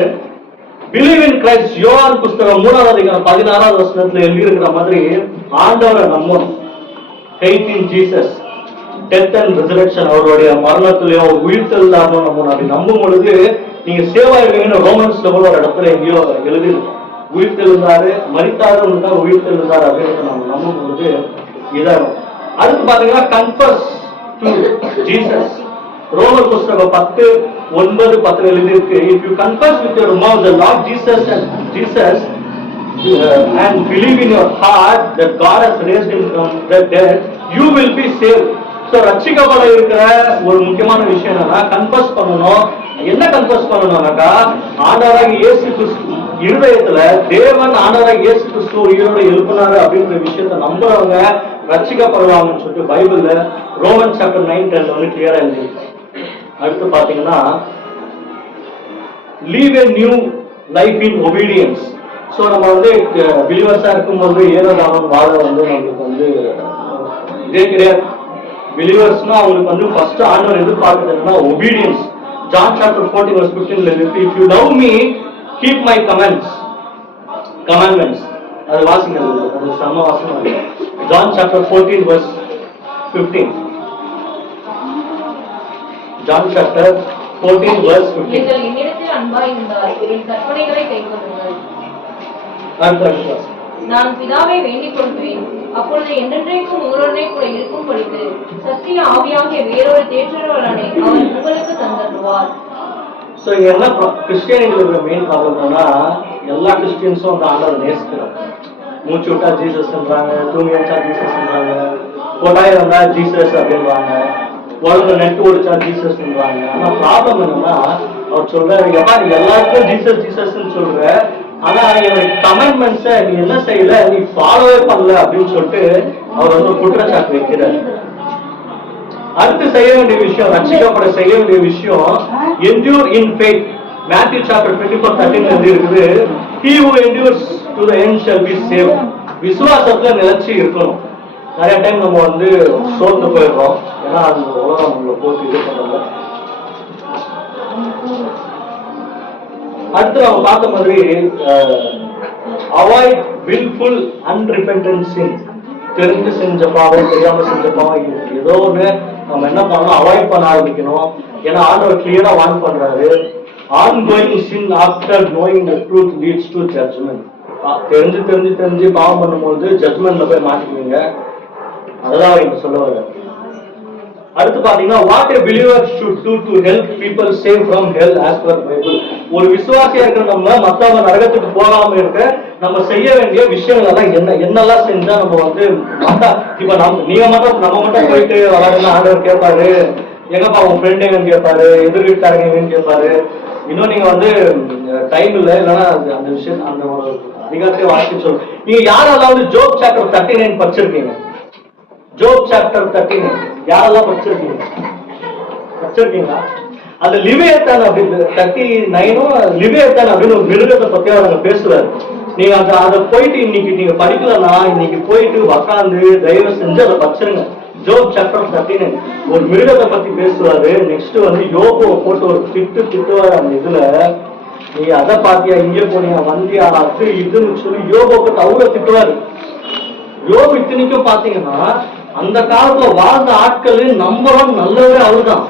believe in Christ. யோவான் புஸ்தகம் 3வது அதிகாரம் 16வது வசனத்துல எழுதி இருக்கிற மாதிரி ஆண்டவரை நம்பணும். faith in Jesus, death and resurrection, அவருடைய மரணத்திலேயோ உயிர்த்தெழுந்தாலும் நம்ம அப்படி நம்பும் பொழுது நீங்க சேவாயிருவீங்கன்னு ரோமன்ஸ்ல கூட ஒரு இடத்துல எங்கேயோ எழுதி உயிர்த்தெழுந்தாரு, மரித்தாரு உயிர்த்தெழுந்தாரு அப்படின்னு நம்ம நம்பும் பொழுது இதாகும். அடுத்து பாத்தீங்கன்னா confess to Jesus. ரோமர் புஸ்தகம் 10:9-10 எழுதியிருக்கு, if you confess with your mouth the Lord Jesus and believe in your heart that God has raised him from the dead, you will be saved. So ரட்சிக்கப்பட இருக்கிற ஒரு முக்கியமான விஷயம் என்னன்னா கன்ஃபஸ் பண்ணணும். என்ன கன்ஃபஸ் பண்ணணும்னாக்கா, ஆண்டவராகிய இயேசு கிறிஸ்து இருதயத்துல தேவன் ஆண்டவராகிய இயேசு கிறிஸ்து உயிரோட எழுப்பினாரு அப்படின்ற விஷயத்தை நம்புறவங்க ரட்சிக்கப்படுவாங்கன்னு சொல்லிட்டு பைபிள்ல ரோமன் சாப்டர் 9:10 வந்து கிளியரா எழுதி. அடுத்து பாத்தீங்கன்னா live a new life in obedience. So நம்ம வந்து பிலீவர்ஸா இருக்கும்போது ஏனோதானம் வாழ வந்து நம்மளுக்கு வந்து இதே கிடையாது. பிலீவர்ஸ்னா அவங்களுக்கு வந்து ஃபர்ஸ்ட் ஆண்டவர் எதிர்பார்க்கிறது என்னன்னா obedience. John chapter 14:15 இருக்கு, if you love me keep my commandments. அது வாசிங்க, அது சம வாசனம். John chapter 14:15. John chapter 14:15. நீங்கள் என்னிடத்தில் அன்பாய் இருந்தால் என் கற்பனைகளை கைக்கொள்ளுங்கள். நான் பிதாவை வேண்டிக் கொள்வேன், அப்பொழுது என்றென்றைக்கும் உங்களுடனே கூட இருக்கும் பொழுது சத்திய ஆவியாகிய வேறொரு தேற்றரவனை அவர் உங்களுக்கு தந்தருவார். சோ என்ன கிறிஸ்டியனிகளோட மெயின் ப்ராப்ளம்னா, எல்லா கிறிஸ்டியன்ஸும் வந்து ஆண்டவரை நேசிக்கிறாங்க. மூச்சு விட்டா ஜீசஸ்ன்றாங்க, தூங்கி வச்சா ஜீசஸ்ன்றாங்க, கொட்டாய் வந்தா ஜீசஸ் அப்படின்றாங்க, உலக நெட் ஓடிச்சா ஜீசஸ்ன்றாங்க. ஆனா ப்ராப்ளம் என்னன்னா, அவர் சொல்றாரு எல்லாருக்கும் ஜீசஸ் ஜீசஸ்ன்னு சொல்ற, ஆனா எனக்கு கமெண்ட்மெண்ட்ஸ நீ என்ன செய்யல, நீ ஃபாலோவே பண்ணல அப்படின்னு சொல்லிட்டு அவர் வந்து குற்றச்சாட்டு வைக்கிறார். அடுத்து செய்ய வேண்டிய விஷயம், ரட்சிக்கப்பட செய்ய வேண்டிய விஷயம் endure in faith. Matthew chapter 24:13 இருக்குது, he who endures to the end shall be saved. விசுவாசத்துல நிலைச்சு இருக்கணும். நிறைய டைம் நம்ம வந்து சோர்ந்து போயிடுறோம், ஏன்னா அந்த உலகம் நம்மளை போட்டு இது பண்றாங்க. அடுத்து நம்ம பார்த்த மாதிரி அவாய்ட் வில்ஃபுல் அன்ரிபெண்டன்ட் சின். தெரிஞ்சு செஞ்ச பாவம், தெரியாம செஞ்ச பாவம், ஏதோ ஒண்ணு நம்ம என்ன பண்ணணும், அவாய்ட் பண்ண ஆரம்பிக்கணும். ஏன்னா ஆண்டவர் கிளியரா வார்ன் பண்றாரு, ongoing sin after knowing the truth leads to judgment. தெரிஞ்சு பாவம் பண்ணும்போது ஜட்மெண்ட்ல போய் மாட்டிக்குவீங்க. அதெல்லாம் இங்க சொல்ல வர. அடுத்து பாத்தீங்கன்னா what a believer should do to help people save from hell as per Bible. ஒரு விசுவாசியா இருக்கிற நம்ம மத்தவங்க நரகத்துக்கு போகாம இருக்க நம்ம செய்ய வேண்டிய விஷயங்கள் எல்லாம் என்னெல்லாம் செஞ்சா நம்ம வந்து இப்ப நம்ம மட்டும் போயிட்டு வளருங்க ஆண்டவர் கேட்பாரு, எங்கப்பா உங்க ஃப்ரெண்ட் எங்கன்னு கேட்பாரு, எதிர் வீட்டாருங்க எங்கன்னு கேட்பாரு. இன்னும் நீங்க வந்து டைம் இல்லை, இல்லைன்னா அந்த விஷயம் அந்த ஒரு அதிகாரத்தை வாசிச்சு சொல்லு. நீங்க யாராவது ஜோப் சாப்டர் 39 படிச்சிருக்கீங்க? ஜோப் சாப்டர் 39 யாரெல்லாம் படிச்சிருக்கீங்களா? அந்த லிவியத்தான் அப்படின்னு 39 லிவியத்தான் அப்படின்னு ஒரு மிருகத்தை பத்தி அவங்க பேசுவாரு. நீங்க அதை போயிட்டு இன்னைக்கு நீங்க படிக்கலன்னா இன்னைக்கு போயிட்டு உக்காந்து தயவு செஞ்சு அதை படிச்சிருங்க. ஜோப் சாப்டர் 39 ஒரு மிருகத்தை பத்தி பேசுவாரு. நெக்ஸ்ட் வந்து யோபுவை போட்டு ஒரு திட்டுவாரு. அந்த இதுல நீ அதை பாத்தியா, இங்கே போனியா, வந்தியா, அது இதுன்னு சொல்லி யோபுவை பத்தி அவ்வளவு திட்டுவாரு. யோபு இத்தனைக்கும் பாத்தீங்கன்னா அந்த காலத்துல வாழ்ந்த ஆட்கள் நம்பரும் நல்லவரே அவருதான்.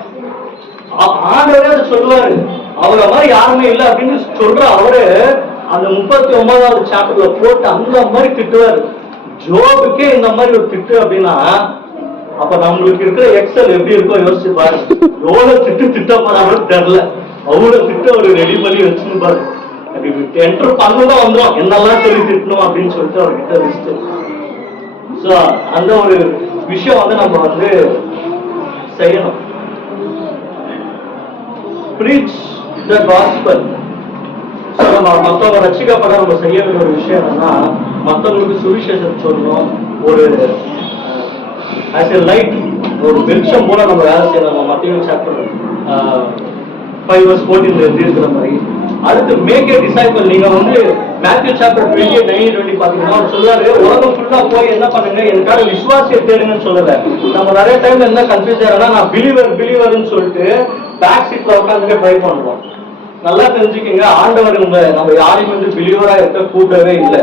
ஆண்டவரே அதை சொல்லுவாரு, அவரை மாதிரி யாருமே இல்லை அப்படின்னு சொல்ற அவரு அந்த 39வது சாப்டர்ல போட்டு அந்த மாதிரி திட்டுவாரு. ஜோபுக்கே இந்த மாதிரி ஒரு திட்டு அப்படின்னா அப்ப நம்மளுக்கு இருக்கிற எக்ஸல் எப்படி இருக்கோ யோசிச்சு பாரு. எவ்வளவு திட்ட போறாங்க தெரியல, அவ்வளவு திட்டு அவரு ரெடி பண்ணி வச்சுன்னு பாரு. என்டர் பண்ணதான் வந்துடும் என்னெல்லாம் சொல்லி திட்டணும் அப்படின்னு சொல்லிட்டு அவர்கிட்ட லிஸ்ட். சோ அந்த ஒரு விஷயம் வந்து நம்ம வந்து செய்யணும். preach the gospel. நம்ம மற்றவங்க ரட்சிக்கப்பட நம்ம செய்ய வேண்டிய ஒரு விஷயம் என்னன்னா மற்றவங்களுக்கு சுவிசேஷம் சொல்லணும். ஒரு as a light, ஒரு வெளிச்சம் போல நம்ம வேலை செய்யணும். நம்ம மத்திய சாப்டர் 5:14 இருக்கிற மாதிரி. அடுத்து மேக் ஏ டிசைபிள். நீங்க வந்து மேத்யூ சாப்டர் 28:19-20 பாத்தீங்கன்னா சொல்றாரு, உலகம் ஃபுல்லா போய் என்ன பண்ணுங்க, எனக்காக விசுவாசியை தேடுங்கன்னு சொல்லல. நம்ம நிறைய டைம்ல என்ன கன்ஃபியூஸ் ஆகிறோம்னா நான் பிலீவர்னு சொல்லிட்டு பேக் சீட்ல உட்காந்துட்டு ட்ரை பண்ணுவோம். நல்லா தெரிஞ்சுக்கங்க, ஆண்டவர் நம்ம யாரையும் வந்து பிலீவரா இருக்க கூப்பிடவே இல்லை.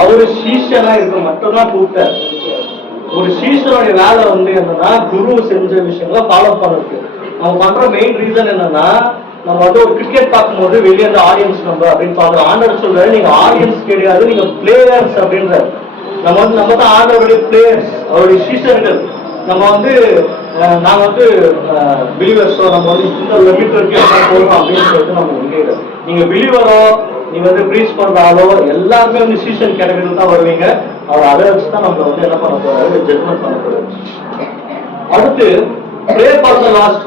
அவரு சீஷனா இருக்க மட்டும்தான் கூப்பிட்டார். ஒரு சீஷனுடைய வேலை வந்து என்னன்னா குரு செஞ்ச விஷயங்களை ஃபாலோ பண்ணுறது. நம்ம பண்ற மெயின் ரீசன் என்னன்னா நம்ம வந்து ஒரு கிரிக்கெட் பார்க்கும்போது வெளியே அந்த ஆடியன்ஸ் நம்ம அப்படின்னு பாக்குறோம். ஆண்டவர் சொல்றாரு நீங்க ஆடியன்ஸ் கிடையாது, நீங்க பிளேயர்ஸ் அப்படின்றாரு. நம்ம தான் ஆண்டவருடைய பிளேயர்ஸ், அவருடைய சீஷர்கள். நம்ம வந்து நாங்க வந்து பிலீவர்ஸோ நம்ம வந்து இந்த லிமிட் வரைக்கும் போறோம் அப்படின்னு சொல்லிட்டு நம்ம நினைக்கிறோம். நீங்க பிலீவரோ நீங்க வந்து ப்ரீச் பண்ற ஆளோ எல்லாருமே வந்து சீசன் கேட்டகரியில் தான் வருவீங்க. அவர் அதை வச்சுதான் நம்ம வந்து என்ன பண்ண போறாரு, ஜட்மெண்ட் பண்ண போறாரு. அடுத்து pray for the lost.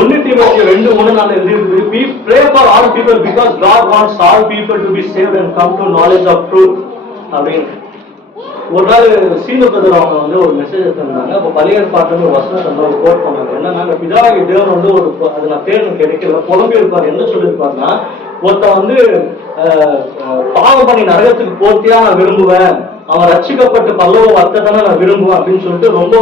1 Timothy 2:3 எழுதிருக்கு, we pray for all people because God wants all people to be saved and come to knowledge of truth அப்படின்னு. ஒரு நாள் சீனபதர் அவங்க வந்து ஒரு மெசேஜ் எடுத்திருந்தாங்க. அப்போ பழைய ஏற்பாட்டுல ஒரு வசனத்தை வந்து கோட் பண்ணாங்க. என்னன்னா பிதாவாகி தேவன் வந்து ஒரு அது நான் தேர்வு கிடைக்கல புலம்பி இருப்பாரு. என்ன சொல்லியிருப்பாருன்னா, ஒருத்தன் வந்து பாவம் பண்ணி நரகத்துக்கு போத்தியா நான் விரும்புவேன், அவன் ரட்சிக்கப்பட்டு பல்லவ வர்த்ததானே நான் விரும்புவேன் அப்படின்னு சொல்லிட்டு ரொம்ப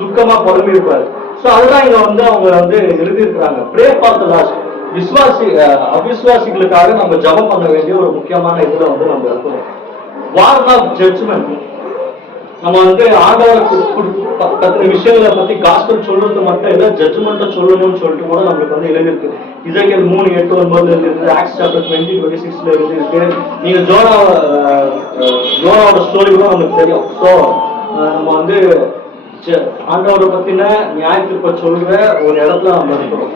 துக்கமா புலம்பி இருப்பாரு. சோ அதுதான் இங்க வந்து அவங்க வந்து எழுதியிருக்கிறாங்க. Pray for the lost. அவிசுவாசிகளுக்காக நம்ம ஜெபம் பண்ண வேண்டிய ஒரு முக்கியமான இதுல வந்து நம்ம இருக்கோம். Warn of judgment. நம்ம வந்து ஆண்டவருக்கு பத்தின விஷயங்களை பத்தி காஸ்பல் சொல்றது மட்டும் இல்ல, ஜட்ஜ்மெண்ட்டை சொல்லணும்னு சொல்லிட்டு கூட நம்மளுக்கு வந்து எழுதிருக்கு. இசைக்கேல் 3:8-9 இருக்கு, ஆக்ட்ஸ் சாப்டர் 20:26 எழுதிருக்கு. நீங்க ஜோனாவோட ஸ்டோரி கூட நமக்கு தெரியும். ஸோ நம்ம வந்து ஆண்டவரை பத்தின நியாயத்திற்ப சொல்ற ஒரு இடத்துல நம்ம இருக்கிறோம்.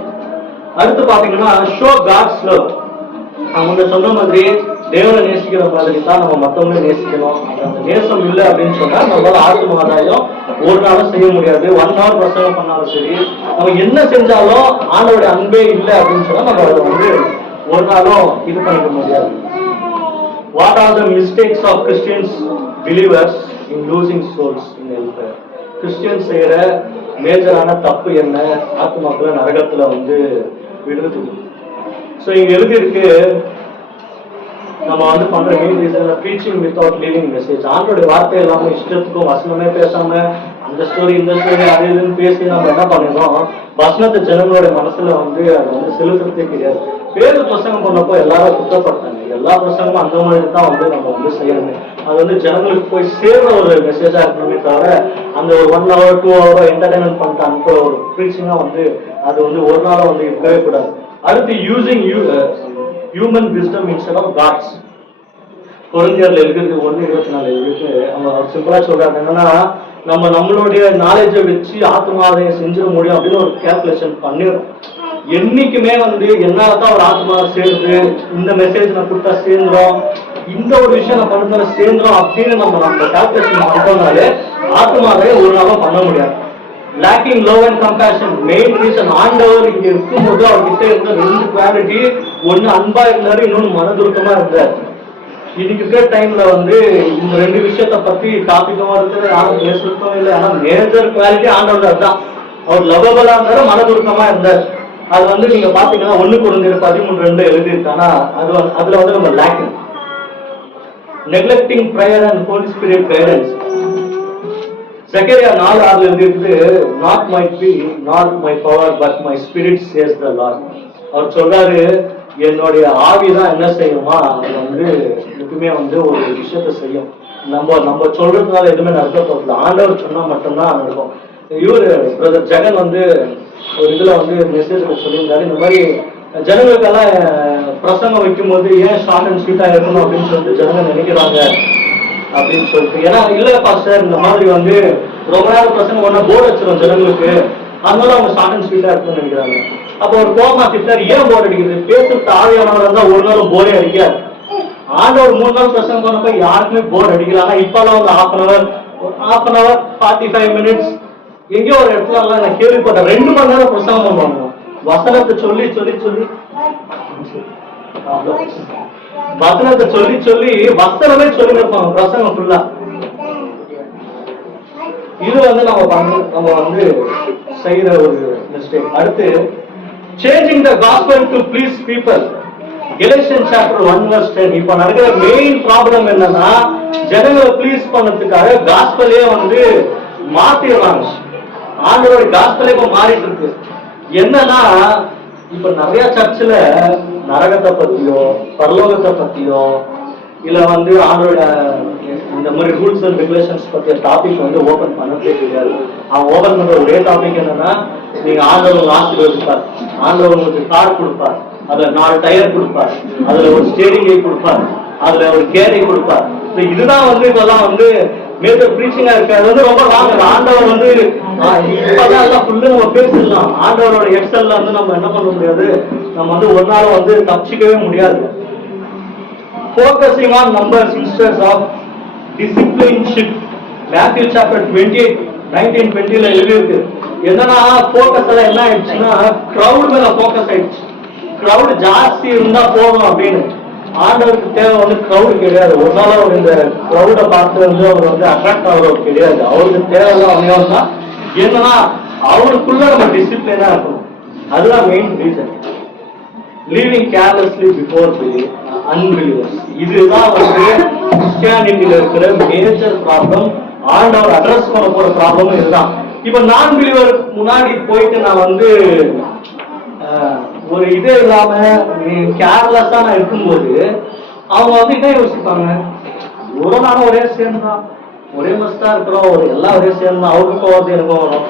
அடுத்து பாத்தீங்கன்னா ஷோ காட்ஸ் லவ். அவங்க சொன்ன மாதிரி தேவனை நேசிக்கிற மாதிரி தான் நம்ம மற்றவங்களே நேசிக்கணும். அந்த நேசம் இல்லை அப்படின்னு சொன்னா நம்மளால ஆத்ம ஆதாயம் ஒரு நாளும் செய்ய முடியாது. 1 hour பிரசங்கம் பண்ணாலும் சரி, நம்ம என்ன செஞ்சாலும் ஆண்டோடைய அன்பே இல்லை அப்படின்னு சொன்னா நம்ம அதை வந்து ஒரு நாளும் இது பண்ணிக்க முடியாது. What are the mistakes of Christians believers in losing souls in hellfire? Christian செய்யற மேஜரான தப்பு என்ன, ஆத்மாக்களை நரகத்துல வந்து விடுறது. ஸோ இங்க எழுதியிருக்கு, நம்ம வந்து பண்ற main reason preaching without living message. ஆண்டோடைய வார்த்தை இல்லாம இஷ்டத்துக்கும் வசனமே பேசாம அந்த ஸ்டோரி இந்த ஸ்டோரி அது இதுன்னு பேசி நம்ம என்ன பண்ணிடுறோம், வசனத்தை ஜனங்களோட மனசுல வந்து அதை வந்து செலுத்துறதே கிடையாது. பேரு பிரசங்கம் பண்ணப்போ எல்லாரும் குற்றப்படுத்தாங்க. எல்லா பிரசங்கமும் அந்த மாதிரி தான் வந்து நம்ம வந்து செய்யணும். அது வந்து ஜனங்களுக்கு போய் சேர்ற ஒரு மெசேஜா இருக்கணுமே தவிர அந்த ஒரு 1 hour 2 hour என்டர்டைன்மெண்ட் பண்ணிட்டு அனுப்புற ஒரு ப்ரீச்சிங்கா வந்து அது வந்து ஒரு நாளும் வந்து இருக்கவே கூடாது. அடுத்து using human wisdom instead of God's. கொரிந்தியர்ல இருக்கிறது 1:24 இருக்கு. அவங்க சிம்பிளா சொல்றாங்க என்னன்னா, நம்ம நம்மளுடைய நாலேஜை வச்சு ஆத்மாவை செஞ்சிட முடியும் அப்படின்னு ஒரு கேல்குலேஷன் பண்ணிடும். என்னைக்குமே வந்து என்னாலதான் ஒரு ஆத்மா சேருது, இந்த மெசேஜ் நான் கொடுத்தா சேர்ந்துடும், இந்த ஒரு விஷயம் நான் பண்ண சேர்ந்துடும் அப்படின்னு நம்ம கால்குலேஷன் பண்றோம்னாலே ஆத்மாவே ஒரு நாளும் பண்ண முடியாது. Lacking love and compassion main reason. ஆண்டவர் இங்க இருக்கும்போது அவர்கிட்ட இருந்த 2 குவாலிட்டி, ஒன்னு அன்பா இருந்தாரு, இன்னொன்னு மனதுருக்கமா இருந்தார். இன்னைக்கு இருக்கிற டைம்ல வந்து இந்த 2 விஷயத்த பத்தி டாபிக்கும் இருக்குது, யாரும் பேசுறதும் இல்லை. ஆனா மேஜர் குவாலிட்டி ஆண்டவர் அதுதான். அவர் லவ்வபிளா இருந்தாரு, மனதுருக்கமா இருந்தார். அது வந்து நீங்க பாத்தீங்கன்னா 1 Corinthians 13:2 எழுதியிருக்கு. ஆனா அதுல வந்து நம்ம lacking. Neglecting prayer and Holy Spirit guidance. Zechariah 4:6 எழுதியிருக்கு, not my by not my power but my spirit says the Lord. அவர் சொல்றாரு, என்னுடைய ஆவிதான் என்ன செய்யுமா, அது வந்து எப்பவுமே வந்து ஒரு விஷயத்த செய்யும். நம்ம சொல்றதுனால எதுவுமே நடக்க போகல, ஆண்டவர் சொன்னா மட்டும்தான் நடக்கும். இவரு பிரதர் ஜெகன் வந்து ஒரு இதுல வந்து மெசேஜ்ல சொல்லியிருந்தாரு, இந்த மாதிரி ஜனங்களுக்கெல்லாம் பிரசங்கம் வைக்கும் போது ஏன் ஷார்ட் அண்ட் ஸ்வீட்டா இருக்கணும் அப்படின்னு சொல்லிட்டு ஜனங்க நினைக்கிறாங்க அப்படின்னு சொல்லிட்டு. ஏன்னா இல்ல பாஸ்டர், இந்த மாதிரி வந்து ரொம்ப நேரம் பிரசங்கம் பண்ண போர் வச்சிடும் ஜனங்களுக்கு, அதனால அவங்க ஷார்ட் அண்ட் ஸ்வீட்டா இருக்கணும்னு நினைக்கிறாங்க. அப்போ ஒரு கோமா திட்டார், ஏன் போர் அடிக்குது, பேசுறது ஆவியானவர் இருந்தா ஒரு நாளும் போரே அடிக்காது. ஆண்டவர் 3 நாள் பிரசங்கம் பண்ணப்ப யாருக்குமே போர் அடிக்கல. ஆனா இப்பெல்லாம் வந்து half an hour 45 minutes எங்கேயோ ஒரு இடத்துல எல்லாம் நான் கேள்விப்பட்டேன், 2 மணி நேரம் பிரசங்கம் பண்ணுவாங்க. வசனத்தை சொல்லி சொல்லி சொல்லி வசனத்தை சொல்லி சொல்லி வசனமே சொல்லி இருப்பாங்க பிரசங்கம் ஃபுல்லா. இது வந்து நம்ம வந்து செய்யற ஒரு மிஸ்டேக். அடுத்து changing the gospel to please people. Galatians chapter 1:10. இப்ப நடக்கிற மெயின் ப்ராப்ளம் என்னன்னா, ஜனங்களை ப்ளீஸ் பண்ணதுக்காக காஸ்பலே வந்து மாத்திடுறாங்க. ஆண்டவரோட காஸ்பலே இப்ப மாறிட்டு இருக்கு. என்னன்னா, இப்ப நிறைய சர்ச்சில் நரகத்தை பத்தியோ பரலோகத்தை பத்தியோ இல்ல வந்து ஆண்டோட இந்த மாதிரி ரூல்ஸ் அண்ட் ரெகுலேஷன்ஸ் பத்திய டாபிக் வந்து ஓபன் பண்ணவே தெரியாது. அவன் ஓபன் பண்ற ஒரே டாபிக் என்னன்னா, நீங்க ஆண்டவர் ஆசீர்வதிப்பார், ஆண்டவர் உங்களுக்கு கார் கொடுப்பார், அதுல 4 டயர் கொடுப்பார், அதுல ஒரு ஸ்டேரிங்கை கொடுப்பார், அதுல ஒரு கேரை கொடுப்பார். இதுதான் வந்து இப்பதான் வந்து மேஜர் பிரீச்சிங்கா இருக்காது. வந்து ரொம்ப வாங்க ஆண்டவர் வந்து இப்பதான் எல்லாம் ஃபுல்லு நம்ம பேசிடலாம். ஆண்டவரோட எக்ஸல்ல வந்து நம்ம என்ன பண்ண முடியாது, நம்ம வந்து ஒரு நாள் வந்து தப்பிச்சிக்கவே முடியாது. Focusing on numbers instead of discipleship. Matthew chapter 19:20 எழுதியிருக்கு. என்னன்னா ஃபோக்கஸ் எல்லாம் என்ன ஆயிடுச்சுன்னா, கிரௌட் மேல ஃபோக்கஸ் ஆயிடுச்சு. கிரௌட் ஜாஸ்தி இருந்தா போதும் அப்படின்னு. ஆண்டவருக்கு தேவை வந்து கிரௌட் கிடையாது. ஒரு நாள் அவர் இந்த கிரௌட பார்த்து வந்து அவர் வந்து அட்ராக்ட் ஆகிறவர் கிடையாது. அவருக்கு தேவை அவன் தான் என்னன்னா, அவருக்குள்ள நம்ம டிசிப்ளினா இருக்கணும். அதுதான் main reason. Leaving carelessly before unbelievers. இதுதான் வந்து கிறிஸ்டியானிட்டியில இருக்கிற மேஜர் ப்ராப்ளம். ஆண்டவர் அட்ரஸ் பண்ண போற ப்ராப்ளமும் இதுதான். இப்ப நான் பிலீவர் முன்னாடி போயிட்டு நான் வந்து ஒரு இதே இல்லாம கேர்லெஸ்ஸா நான் இருக்கும்போது அவங்க வந்து இதே யோசிப்பாங்க, ஒரு நாளும் ஒரே சேர்ந்தான், ஒரே மஸ்தா இருக்கிறோம், ஒரு எல்லாம் ஒரே சேர்ந்தான், அவருக்கும் வந்து எனக்கும் வரும்,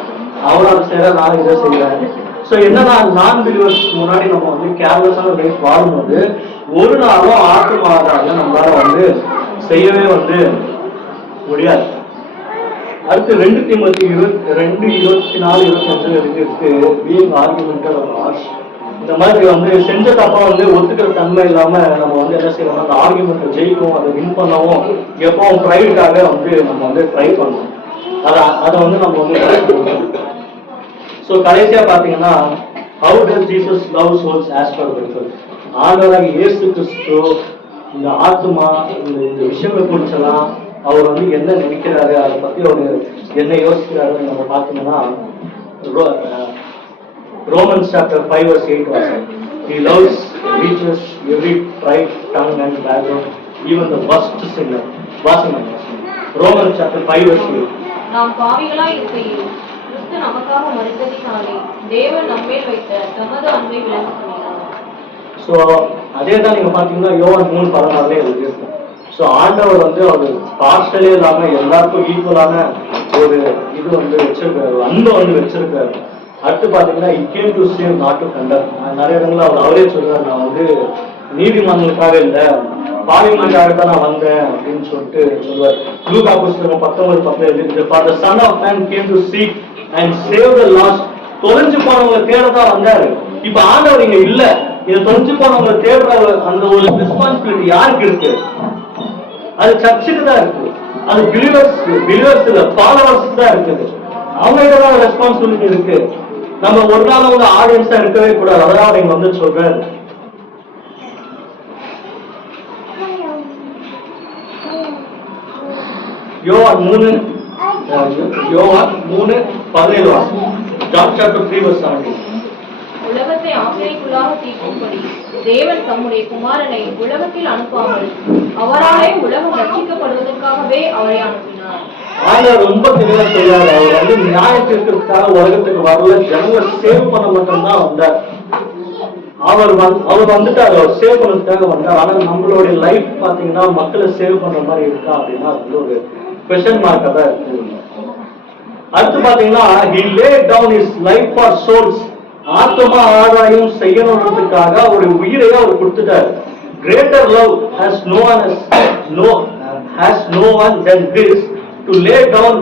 அவரும் அதை செய்யற நான் இதை செய்யறேன். ஸோ என்னன்னா, நான் பிலீவர்ஸ் முன்னாடி நம்ம வந்து கேர்லெஸ்ஸான லைஃப் வாழும்போது ஒரு நாளும் ஆத்மாவாக நம்மளால வந்து செய்யவே வந்து முடியாது. அடுத்து 2 தீமோத்தி 2:24-25 இருக்கு. Being argumental harsh. இந்த மாதிரி வந்து செஞ்ச தப்பா வந்து ஒத்துக்கிற தன்மை இல்லாம நம்ம வந்து என்ன செய்யணும், அந்த ஆர்குமெண்ட்டை ஜெயிக்கும், அதை வின் பண்ணவும் எப்பவும் ப்ரைவேட்டாக வந்து நம்ம வந்து ட்ரை பண்ணணும். அதை வந்து நம்ம வந்து ஸோ கடைசியா பாத்தீங்கன்னா, how does Jesus love souls as per Bible. ஆண்டவராக இயேசு கிறிஸ்து இந்த ஆத்மா இந்த விஷயங்கள் குறிச்செல்லாம் அவர் வந்து என்ன நினைக்கிறாரு, அதை பத்தி அவர் என்ன யோசிக்கிறாருன்னு நம்ம பார்த்தோம்னா, Romans chapter 5:8 வாசம். He loves, reaches every tribe, tongue and background, even the worst sinner. வாசம் Romans chapter 5:8. நாம் பாவிகளாய் இருக்கையில் கிறிஸ்து நமக்காக மரித்ததினாலே தேவன் நம்மேல் வைத்த தமது அன்பை விளங்க பண்ணினார். ஸோ அதே தான் நீங்க பாத்தீங்கன்னா யோவான் 3:16 இருக்கு. ஸோ ஆண்டவர் வந்து அவர் பார்ஷலே இல்லாம எல்லாருக்கும் ஈக்குவலான ஒரு இது வந்து வச்சிருக்காரு, அன்பை வந்து வச்சிருக்காரு. அடுத்து பாத்தீங்கன்னா, he came to save not to condemn. நிறைய இடங்கள்ல அவரே சொல்றாரு, நான் வந்து நீதிமன்றங்களுக்காக இல்ல, பாலிமன்றுக்காக தான் நான் வந்தேன் அப்படின்னு சொல்லிட்டு சொல்லுவார். லூக்கா புஸ்தகம் 19:10 எழுதிருக்கு, For the Son of Man came to seek and save the lost. தொலைஞ்சு போனவங்களை தேடதான் வந்தாரு. இப்ப ஆண்டவர் இங்க இல்ல. இதை தொலைஞ்சு போனவங்களை தேடுற அந்த ஒரு ரெஸ்பான்சிபிலிட்டி யாருக்கு இருக்கு? அது சர்ச்சுக்கு தான் இருக்கு. அது பிலிவர்ஸ் இல்ல, ஃபாலோவர்ஸ்க்கு தான் இருக்குது. அவங்க கிட்டதான் ரெஸ்பான்சிபிலிட்டி இருக்கு. நம்ம ஒரு நாள் அவங்க ஆடியன்ஸா இருக்கவே கூடாது. அதான் நீங்க வந்து சொல்றாரு. யோவான் 3:17. John chapter 3:17. உலகத்தை ஆசைக்குள்ளாக தீர்க்கும்படி தேவன் தம்முடைய குமாரனை உலகத்தில் அனுப்பாமல் அவராலே உலகம் ரட்சிக்கப்படுவதற்காகவே அவரை அனுப்பினார். ஆண்டவர் ரொம்ப தெளிவா சொல்றாரு. அவர் வந்து நியாயத்திற்காக உலகத்துக்கு வரல, ஜனங்களை சேவ் பண்ண மட்டும்தான் வந்தார். அவர் வந்துட்டார், அவர் சேவ் பண்ணதுக்காக வந்தார். ஆனா நம்மளுடைய லைஃப் பாத்தீங்கன்னா மக்களை சேவ் பண்ற மாதிரி இருக்கா அப்படின்னா அது ஒரு கொஸ்டின் மார்க்கா தான் இருக்கு. அடுத்து பாத்தீங்கன்னா he laid down his life for souls. ஆத்மா ஆதாயம் செய்யணுன்றதுக்காக ஒரு உயிரையே அவர் கொடுத்துட்டார். Greater love has no one than this, to lay down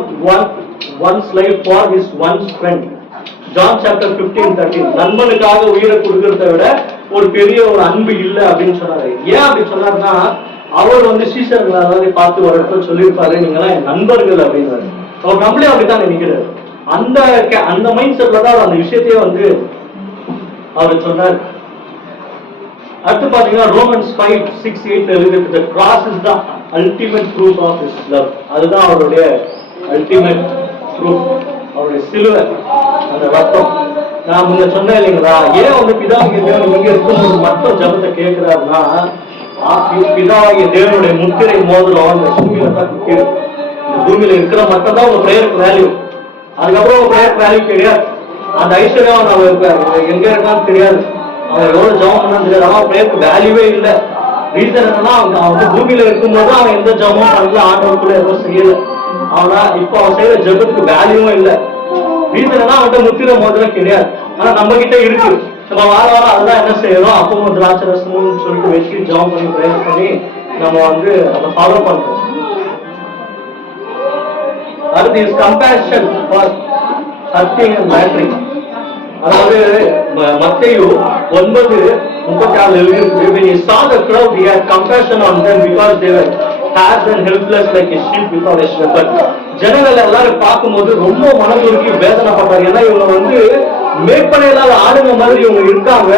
one's life for his one's friend. John chapter 15:13. நண்பனுக்காக உயிரை கொடுக்கறத விட ஒரு பெரிய ஒரு அன்பு இல்லை அப்படின்னு சொன்னாரு. ஏன் அப்படி சொன்னாருன்னா, அவர் வந்து சீசர்கள் எல்லாரையும் பார்த்து ஒரு இடத்துல சொல்லியிருப்பாரு, நீங்களாம் என் நண்பர்கள் அப்படின்னு. அவர் நம்மளே அப்படித்தான் நினைக்கிறாரு. அந்த மைண்ட் செட்ல தான் அந்த விஷயத்தையே வந்து அவர் சொன்னார். அடுத்து பாத்தீங்கன்னா Romans 5:6-8 எழுதிருக்கு, the cross is the ultimate proof of his love. அதுதான் அவருடைய ultimate proof, அவருடைய சிலுவை, அந்த ரத்தம். நான் முன்ன சொன்னேன் இல்லைங்களா, ஏன் வந்து பிதாவாகிய தேவன் இங்க இருக்கும்போது மட்டும் ஜபத்தை கேட்கிறாருன்னா, பிதாவாகிய தேவனுடைய முத்திரை மோதிரம் இந்த பூமியில தான் நிற்கிறது. இந்த பூமியில இருக்கிற மட்டும் தான் உங்க பிரேயருக்கு வேல்யூ. அதுக்கப்புறம் உங்க பிரேயருக்கு வேல்யூ கிடையாது. அந்த ஐஸ்வர்யம் அவன் எங்க இருக்கான்னு தெரியாது, அவன் எவ்வளவு ஜபம் பண்ணான்னு தெரியாது. அவன் பிரேயருக்கு வேல்யூவே இல்லை. ரீசன் என்னன்னா, அவன் பூமியில இருக்கும்போது அவன் எந்த ஜபமும் பண்ணல, ஆண்டவருக்குள்ள எதுவும் செய்யல. அவனா இப்ப அவன் செய்யற ஜபத்துக்கு வேல்யூவும் இல்லை. ரீசன் என்ன, அவன்கிட்ட முத்திரை மோதிரம் கிடையாது. ஆனா நம்ம கிட்ட இருக்கு. நம்ம வாரம் அதுதான் என்ன செய்யறோம், அப்போ திராட்சை ரசம்னு சொல்லிட்டு வச்சு ஜபம் பண்ணி பிரேயர் பண்ணி நம்ம வந்து அதை ஃபாலோ பண்றோம். அடுத்து is compassion for சத்திங் and metering. அதாவது மத்தேயு 9:36 எழுதியிருக்கு, when he saw the crowd he had compassion on them because they were haggard and helpless like a sheep without a shepherd. ஜனங்கள் எல்லாரும் பார்க்கும்போது ரொம்ப மனதுருக்கி வேதனைப்பட்டார். ஏன்னா இவங்க வந்து மேற்பனை இல்லாத ஆளுங்க மாதிரி இவங்க இருக்காங்க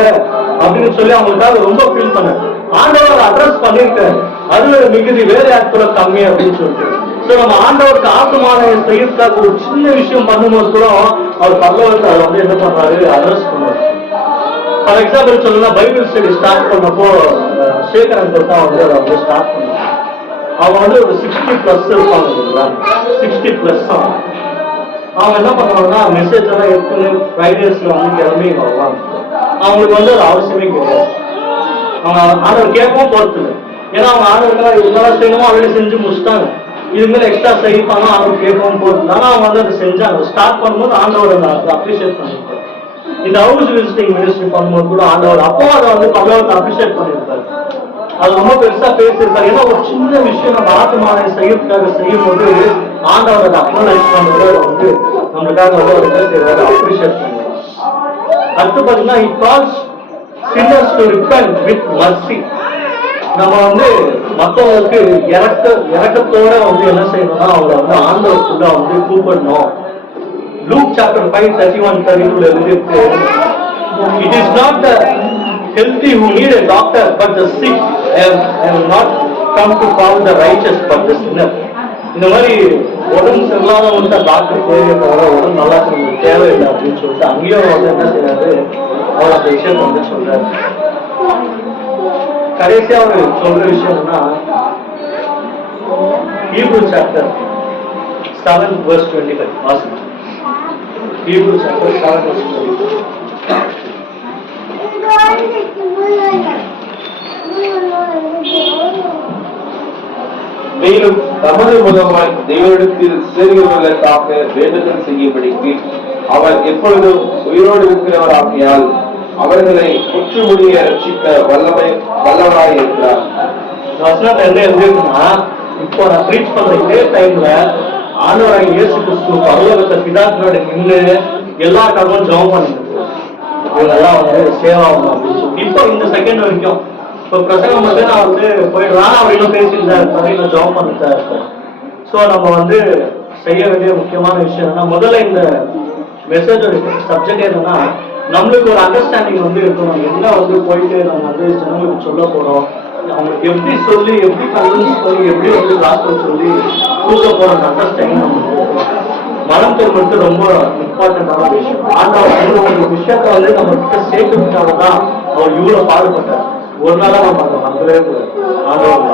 அப்படின்னு சொல்லி அவங்களுக்காக ரொம்ப ஃபீல் பண்ணார். ஆண்டவர் அட்ரஸ் பண்ணிருக்காரு, அதுல மிகுதி வேலை ஆட்கள கம்மி அப்படின்னு சொல்லிட்டு. நம்ம ஆண்டவருக்கு ஆத்மான செய்யறதுக்காக ஒரு சின்ன விஷயம் பண்ணும்போது கூட அவர் பரலோகத்தை அதை வந்து என்ன பண்றாரு, அட்ரஸ் பண்ணுவார். ஃபார் எக்ஸாம்பிள் சொல்லணும்னா, பைபிள் ஸ்டடி ஸ்டார்ட் பண்ணப்போ சேகரன் தான் வந்து அதை வந்து ஸ்டார்ட் பண்ணுவாங்க. அவங்க வந்து ஒரு 60+ இருப்பாங்க இல்லைங்களா, 60+ அவங்க என்ன பண்ணுவாங்கன்னா, மெசேஜ் எல்லாம் எடுத்துன்னு ஃப்ரைடேஸ்ல வந்து கிளம்பி வருவாங்க. அவங்களுக்கு வந்து ஒரு அவசியமே கிடையாது. அவங்க ஆர்டர் கேட்கவும் போறது இல்லை. ஏன்னா அவங்க ஆர்டருக்கெல்லாம் இதெல்லாம் செய்யணுமோ ஆல்ரெடி செஞ்சு முடிச்சுட்டாங்க. இது மேல எக்ஸ்ட்ரா செய்யப்பாங்க, ஆர்டர் கேட்கவும் போறது. ஆனா அவங்க வந்து அதை செஞ்சாங்க. ஸ்டார்ட் பண்ணும்போது ஆண்டவர் அதை அப்ரிஷியேட் பண்ணிருப்பாரு. இந்த ஹவுஸ் விசிட்டிங் மினிஸ்ட்ரி பண்ணும்போது கூட ஆண்டவர் அப்போ அதை வந்து பரவாயில்ல அப்ரிஷியேட் பண்ணியிருப்பாரு. அது ரொம்ப பெருசா பேசியிருப்பாரு. ஏன்னா ஒரு சின்ன விஷயம் நம்ம ஆத்மாவை செய்யறதுக்காக செய்யும் போது ஆண்டவர் அதை அக்னாலேஜ் பண்ணுறது வந்து நம்மளுக்காக வந்து ஒரு செய்யறாரு, அப்ரிஷியேட் பண்ணுவார். அடுத்து பாத்தீங்கன்னா, he calls sinners to repent with mercy. நம்ம வந்து மற்றவங்களுக்கு இறக்கத்தோட வந்து என்ன செய்யணும்னா, அவங்களை வந்து ஆண்டவருக்குள்ள வந்து கூப்பிடணும். லூக் சாப்டர் 5:31-32 எழுதிருக்கு, it is not the healthy who need a doctor but the sick. I have not come to call the righteous but the sinner. இந்த மாதிரி உடம்பு சரியில்லாதவங்க டாக்டர் போய் உடம்பு நல்லா தேவையில்லை அப்படின்னு சொல்லிட்டு அங்கேயும் வந்து என்ன செய்யறாரு, அவர் அந்த விஷயத்த வந்து சொல்றாரு. கடைசியா அவர் சொல்ற விஷயம் என்னன்னா, Hebrew chapter 7:25 வாசிங்க. Hebrew chapter 7:25. மேலும் தமது மூலமாய் தேவனிடத்தில் சேர்கிறவர்களுக்காக வேண்டுதல் செய்யும்படிக்கு அவர் எப்பொழுதும் உயிரோடு இருக்கிறவர் ஆகியால் அவர்களை முற்றுமுடிய ரட்சிக்க வல்லவராய் இருக்கிறார். வசனத்தை என்ன எழுதிருக்குன்னா, இப்போ நான் ப்ரீச் பண்ற இதே டைம்ல ஆண்டவராகிய இயேசு கிறிஸ்து பரலோகத்தை பிதாக்களோட நின்று எல்லா கடவுளும் ஜெபம் பண்ணிருக்கு. இவங்கெல்லாம் வந்து சேவாகணும் அப்படின்னு சொல்லி இப்போ இந்த செகண்ட் வரைக்கும் இப்போ பிரசங்கம் மட்டும் நான் வந்து போயிடலாம், அவர் இன்னும் பேசிட்டு தான் இருப்பாரு, இன்னும் ஜெபம் பண்ணிட்டு தான் இருப்பாரு. ஸோ நம்ம வந்து செய்ய வேண்டிய முக்கியமான விஷயம் என்னன்னா, முதல்ல இந்த மெசேஜோட சப்ஜெக்ட் என்னன்னா, நம்மளுக்கு ஒரு அண்டர்ஸ்டாண்டிங் வந்து இருக்கணும். என்ன வந்து போயிட்டு நம்ம வந்து ஜனங்களுக்கு சொல்ல போறோம், அவங்களுக்கு எப்படி சொல்லி, எப்படி கன்வின்ஸ் பண்ணி, எப்படி வந்து காஸ்பல் சொல்லி கொடுக்க போறோம் அண்டர்ஸ்டாண்டிங் நம்மளுக்கு இருக்கணும். மனம் திரும்புறது ரொம்ப இம்பார்ட்டன்டான விஷயம். ஆனால் வந்து ஒரு விஷயத்த வந்து நம்ம கிட்ட சேர்க்கறதுக்காக தான் அவர் இவ்வளவு பாடுபட்டார். ஒரு நாளா நம்ம அதை மறந்துடவே கூடாது. ஆண்டவர்